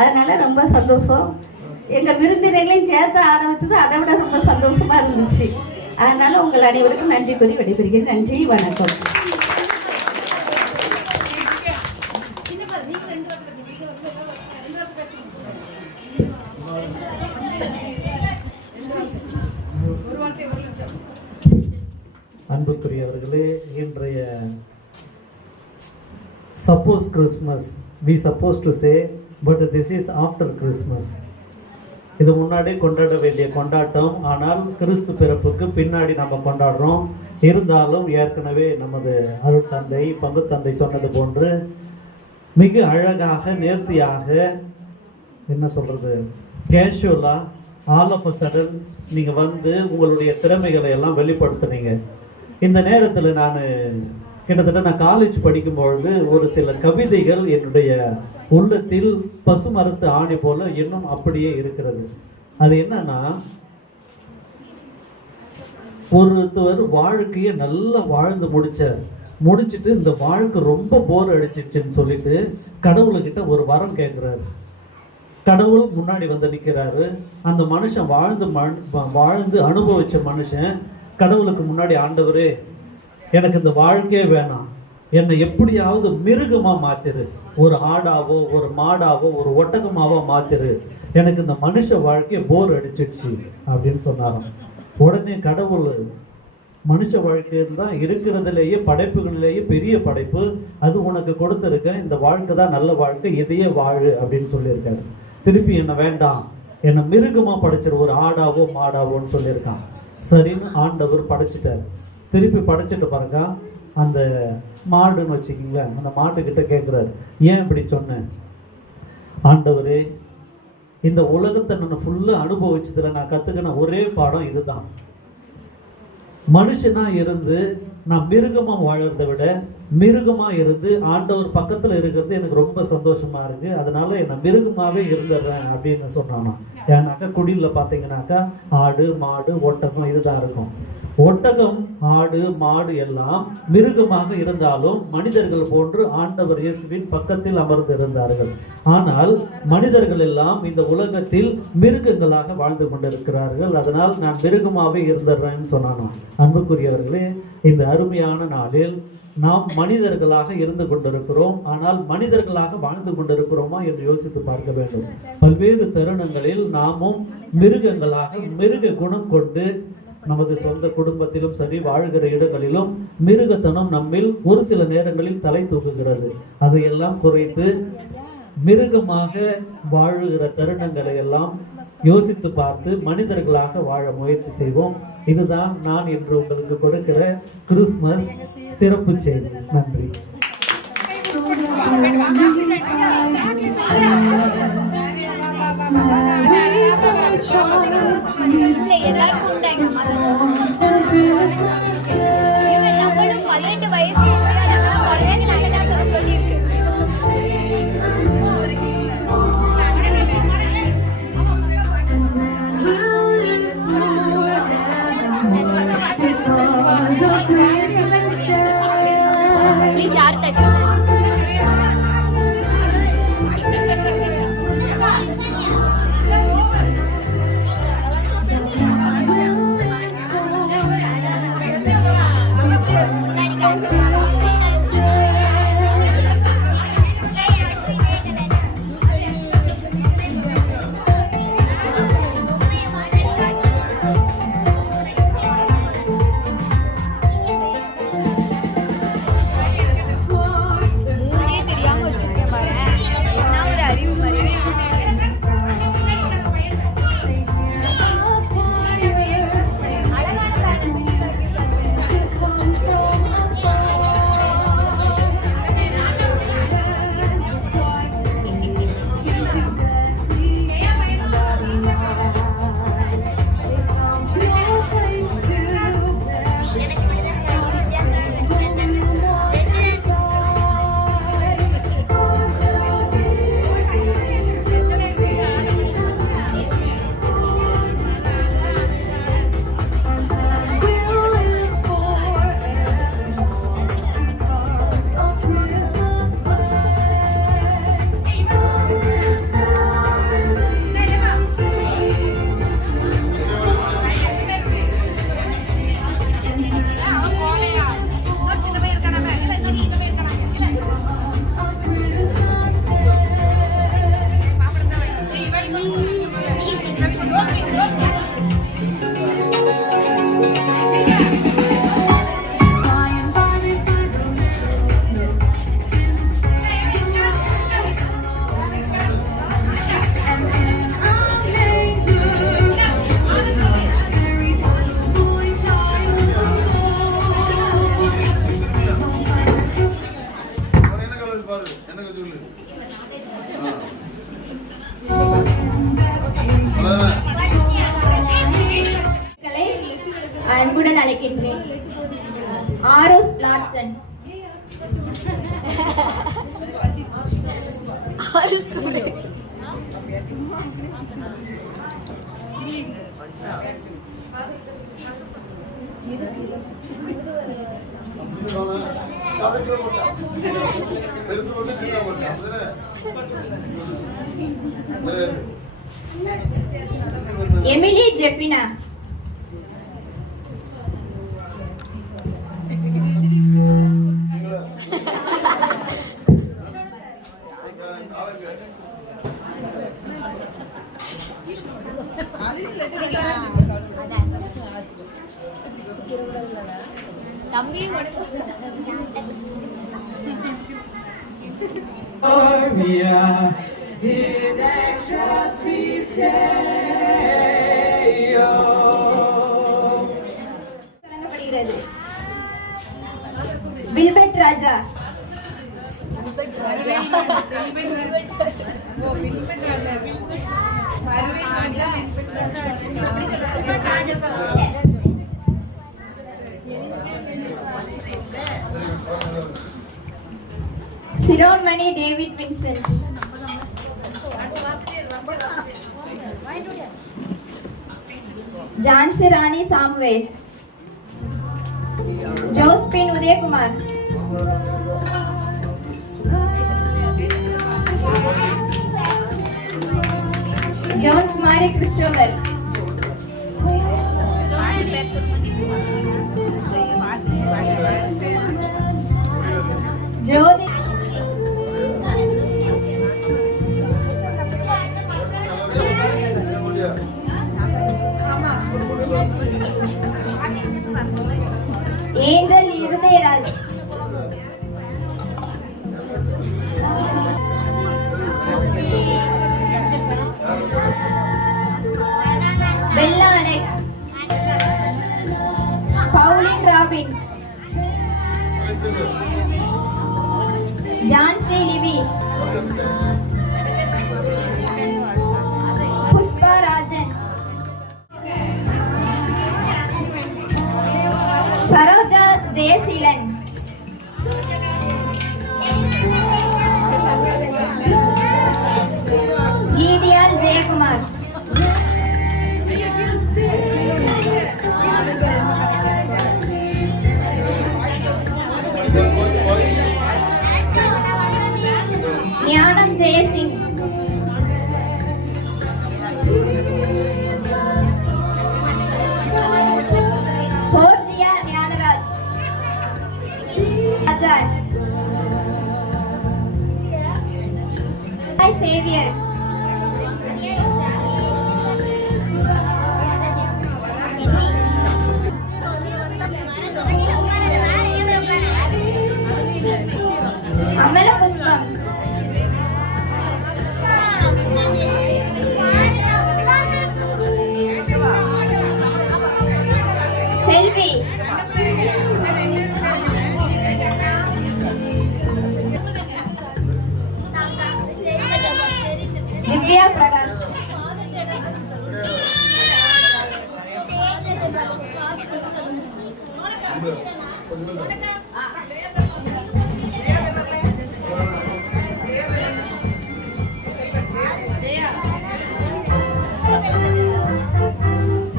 அதனால ரொம்ப சந்தோஷம். எங்க விருந்தினர்களையும் சேர்த்து ஆட வச்சது அதை விட ரொம்ப சந்தோஷமா இருந்துச்சு. அதனால உங்கள் அனைவருக்கும் நன்றி கூறி விடைபெறுகிறேன். நன்றி, வணக்கம். அன்புக்குரியவர்களே, இன்றைய suppose Christmas we suppose to say but this is after Christmas. இது முன்னாடி கொண்டாட வேண்டிய கொண்டாட்டம், ஆனால் கிறிஸ்து பிறப்புக்கு பின்னாடி நம்ம கொண்டாடுறோம். இருந்தாலும் ஏற்கனவே நமது அருட்தந்தை பங்கு தந்தை சொன்னது போன்று மிக அழகாக நேர்த்தியாக என்ன சொல்றது கேஷுவலா ஆல் ஆஃப் அ சடன் நீங்க வந்து உங்களுடைய திறமைகளை எல்லாம் வெளிப்படுத்துனீங்க. இந்த நேரத்தில் நான் கிட்டத்தட்ட காலேஜ் படிக்கும்பொழுது ஒரு சில கவிதைகள் என்னுடைய உள்ளத்தில் பசுமரத்து ஆணி போல இன்னும் அப்படியே இருக்கிறது. அது என்னன்னா, ஒருத்தர் வாழ்க்கையை நல்லா வாழ்ந்து முடிச்சிட்டு இந்த வாழ்க்கை ரொம்ப போர் அடிச்சிச்சுன்னு சொல்லிட்டு கடவுள்கிட்ட ஒரு வரம் கேட்கிறாரு. கடவுள் முன்னாடி வந்து நிற்கிறாரு. அந்த மனுஷன் வாழ்ந்து அனுபவிச்ச மனுஷன் கடவுளுக்கு முன்னாடி, ஆண்டவரே எனக்கு இந்த வாழ்க்கையே வேணாம், என்னை எப்படியாவது மிருகமா மாத்திரு, ஒரு ஆடாவோ ஒரு மாடாவோ ஒரு ஒட்டகமாவோ மாத்திரு, எனக்கு இந்த மனுஷ வாழ்க்கையை போர் அடிச்சிடுச்சு அப்படின்னு சொன்னாராம். உடனே கடவுள் மனுஷ வாழ்க்கையில் தான் இருக்கிறதுலேயே படைப்புகளிலேயே பெரிய படைப்பு, அது உனக்கு கொடுத்துருக்கேன், இந்த வாழ்க்கை தான் நல்ல வாழ்க்கை, இதையே வாழு அப்படின்னு சொல்லியிருக்காரு. திருப்பி என்ன வேண்டாம், என்னை மிருகமா படைச்சிரு, ஒரு ஆடாவோ மாடாவோன்னு சொல்லியிருக்கான். சரின்னு ஆண்டவர் படைச்சிட்டார். திருப்பி படைச்சிட்டு பாருங்க, அந்த மாடுன்னு வச்சுக்கிங்களேன், அந்த மாட்டுக்கிட்ட கேட்குறாரு, ஏன் இப்படி சொன்னேன்? ஆண்டவரே, இந்த உலகத்தை நான் ஃபுல்லாக அனுபவிச்சதுல நான் கற்றுக்கின ஒரே பாடம் இதுதான். மனுஷனா இருந்து நான் மிருகமா வாழறதை விட மிருகமா இருந்து ஆண்டவர் பக்கத்துல இருக்கிறது எனக்கு ரொம்ப சந்தோஷமா இருக்கு. அதனால என்ன மிருகமாவே இருந்துடுறேன் அப்படின்னு சொன்னானா. ஏன்னாக்கா குடியில பாத்தீங்கன்னாக்கா ஆடு மாடு ஒட்டகம் இதுதான் இருக்கும். ஒட்டகம், ஆடு, மாடு எல்லாம் மிருகமாக இருந்தாலும் மனிதர்கள் போன்று ஆண்டவர் இயேசுவின் பக்கத்தில் அமர்ந்திருந்தார்கள். ஆனால் மனிதர்கள் எல்லாம் இந்த உலகத்தில் மிருகங்களாக வாழ்ந்து கொண்டிருக்கிறார்கள். அதனால் நான் மிருகமாவே இருந்துடுறேன்னு சொன்னானோ. அன்புக்குரியவர்களே, இந்த அருமையான நாளில் நாம் மனிதர்களாக இருந்து கொண்டிருக்கிறோம். ஆனால் மனிதர்களாக வாழ்ந்து கொண்டிருக்கிறோமா என்று யோசித்து பார்க்க வேண்டும். பல்வேறு தருணங்களில் நாமும் மிருகங்களாக மிருக குணம் கொண்டு நமது சொந்த குடும்பத்திலும் சரி, வாழ்கிற இடங்களிலும் மிருகத்தனம் நம்மில் ஒரு சில நேரங்களில் தலை தூக்குகிறது. அதையெல்லாம் குறைத்து மிருகமாக வாழுகிற தருணங்களை எல்லாம் யோசித்து பார்த்து மனிதர்களாக வாழ முயற்சி செய்வோம். இதுதான் நான் இன்று உங்களுக்கு கொடுக்கிற கிறிஸ்துமஸ் சிறப்பு செய்தி. நன்றி. எல்லாருக்கும் உண்டா எங்க நம்மளும் 18 வயசு குழந்தைங்க நல்ல டான்ஸ் சொல்லியிருக்கு. யாரு தட்டி அன்புடன் அழைக்கின்றேன். ஆரோஸ் லாட்சன், எமிலி ஜெஃபினா, தம்பி வழங்கப்படுகிறது. Wilbert Raja, Shiromani David Vincent, Jhansi Rani Samuel, Josephine Udayakumar, Jones Mari Christopher, Jyothi Angel Irudayaraj, Bella Alex, Pauline Robin, Jhansi Livi, Pushpa Rajan, Saroja Jayaseelan, Geethiyal Jayakumar, Gnanam Jeyasingh, Borgia Gnanaraj, Azhar, Xavier, Amala Pushpam, Selvi, Divya Prakash,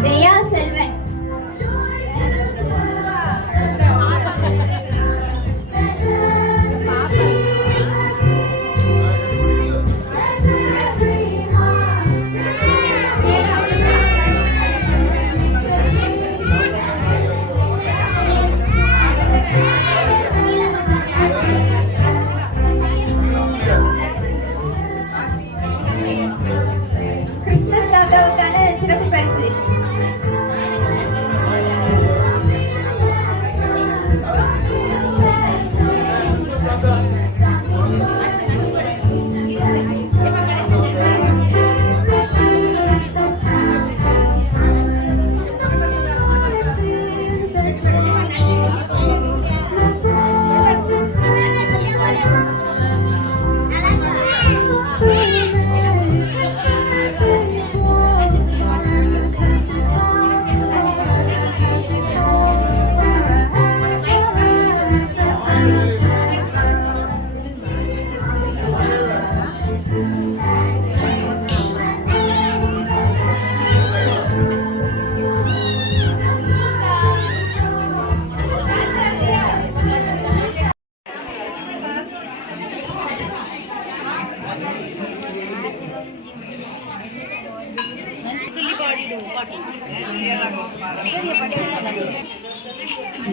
Jaya Selvan, கிறிஸ்துமஸ் தாத்தாவுக்கான சிறப்பு பரிசு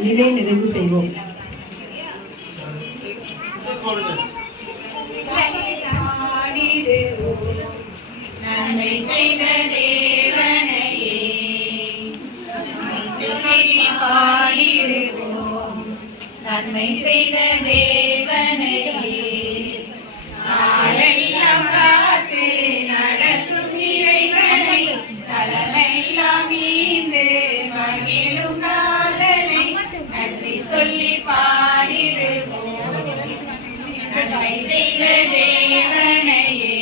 இதை நிறைவு செய்வோம். நன்மை செய்த தேவனையே சொல்லி பாடிடுவோம். நன்மை செய்த தேவனையே நாளெல்லாம் காத்து நடக்கும் இறைவனை தலமெல்லாம் மீந்து மகிழும் நாதனை நன்றி சொல்லி பாடிடுவோம். நன்மை செய்த தேவனையே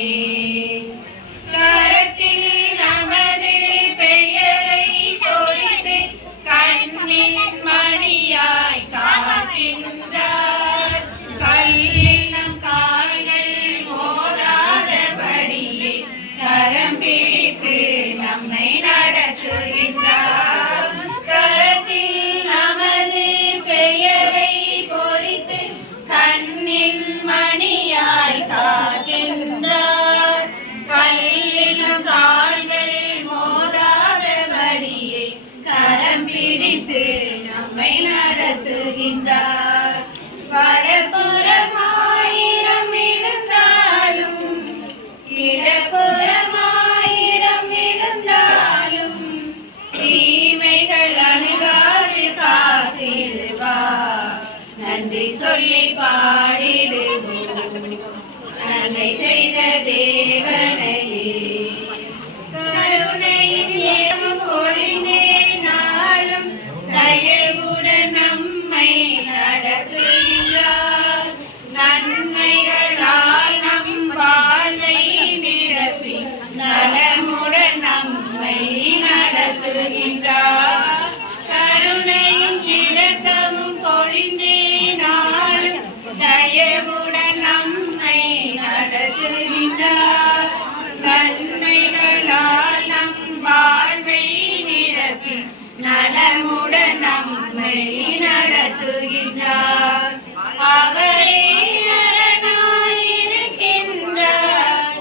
கரத்தில் நமது பெயரை பொறித்து கண்ணின் மணியாய் காக்கின்றார். பாடிடுவோம் நன்மை செய்த தேவனையே கருணையின் ஏவம் பொழிந்தே நாளும் தயவுடன் நம்மை நடத்துகின்றார் நன்மைகளால் நம் வாழ்வை நிரப்பி நலமுடன் நம்மை நடத்துகின்றார் கருணையின் இரக்கமும் பொழிந்தே நாளும் தயவுடன் நம்மை நடத்துகின்றார் நன்மைகளால் நம் வாழ்வை நிரப்பி நலமுடன் நம்மை நடத்துகின்றார் அவரே அரணாயிருக்கின்றார்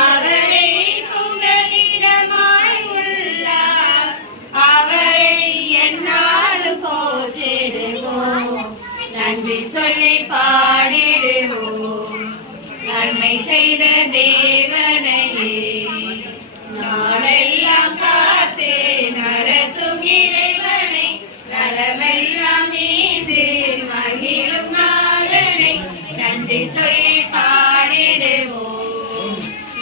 அவரே புகலிடமாய் உள்ளார் அவரை எந்நாளும் போற்றிடுவோம் நன்றி சொல்லி பாடிடுவோம் நன்மை செய்த தேவனையே நாளெல்லாம் காத்தே நடத்தும் இறைவனை நலமெல்லாம் மீது மகிழும் நாதனை நன்றி சொல்லி பாடிடுவோம்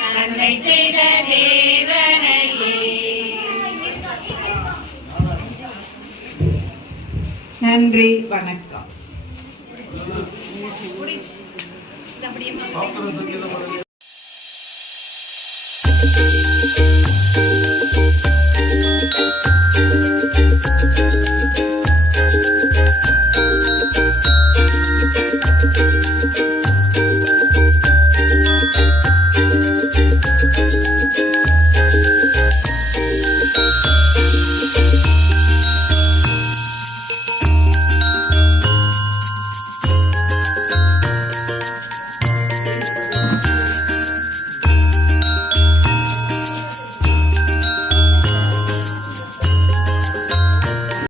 நன்மை செய்த தேவனையே நன்றி வணக்கம்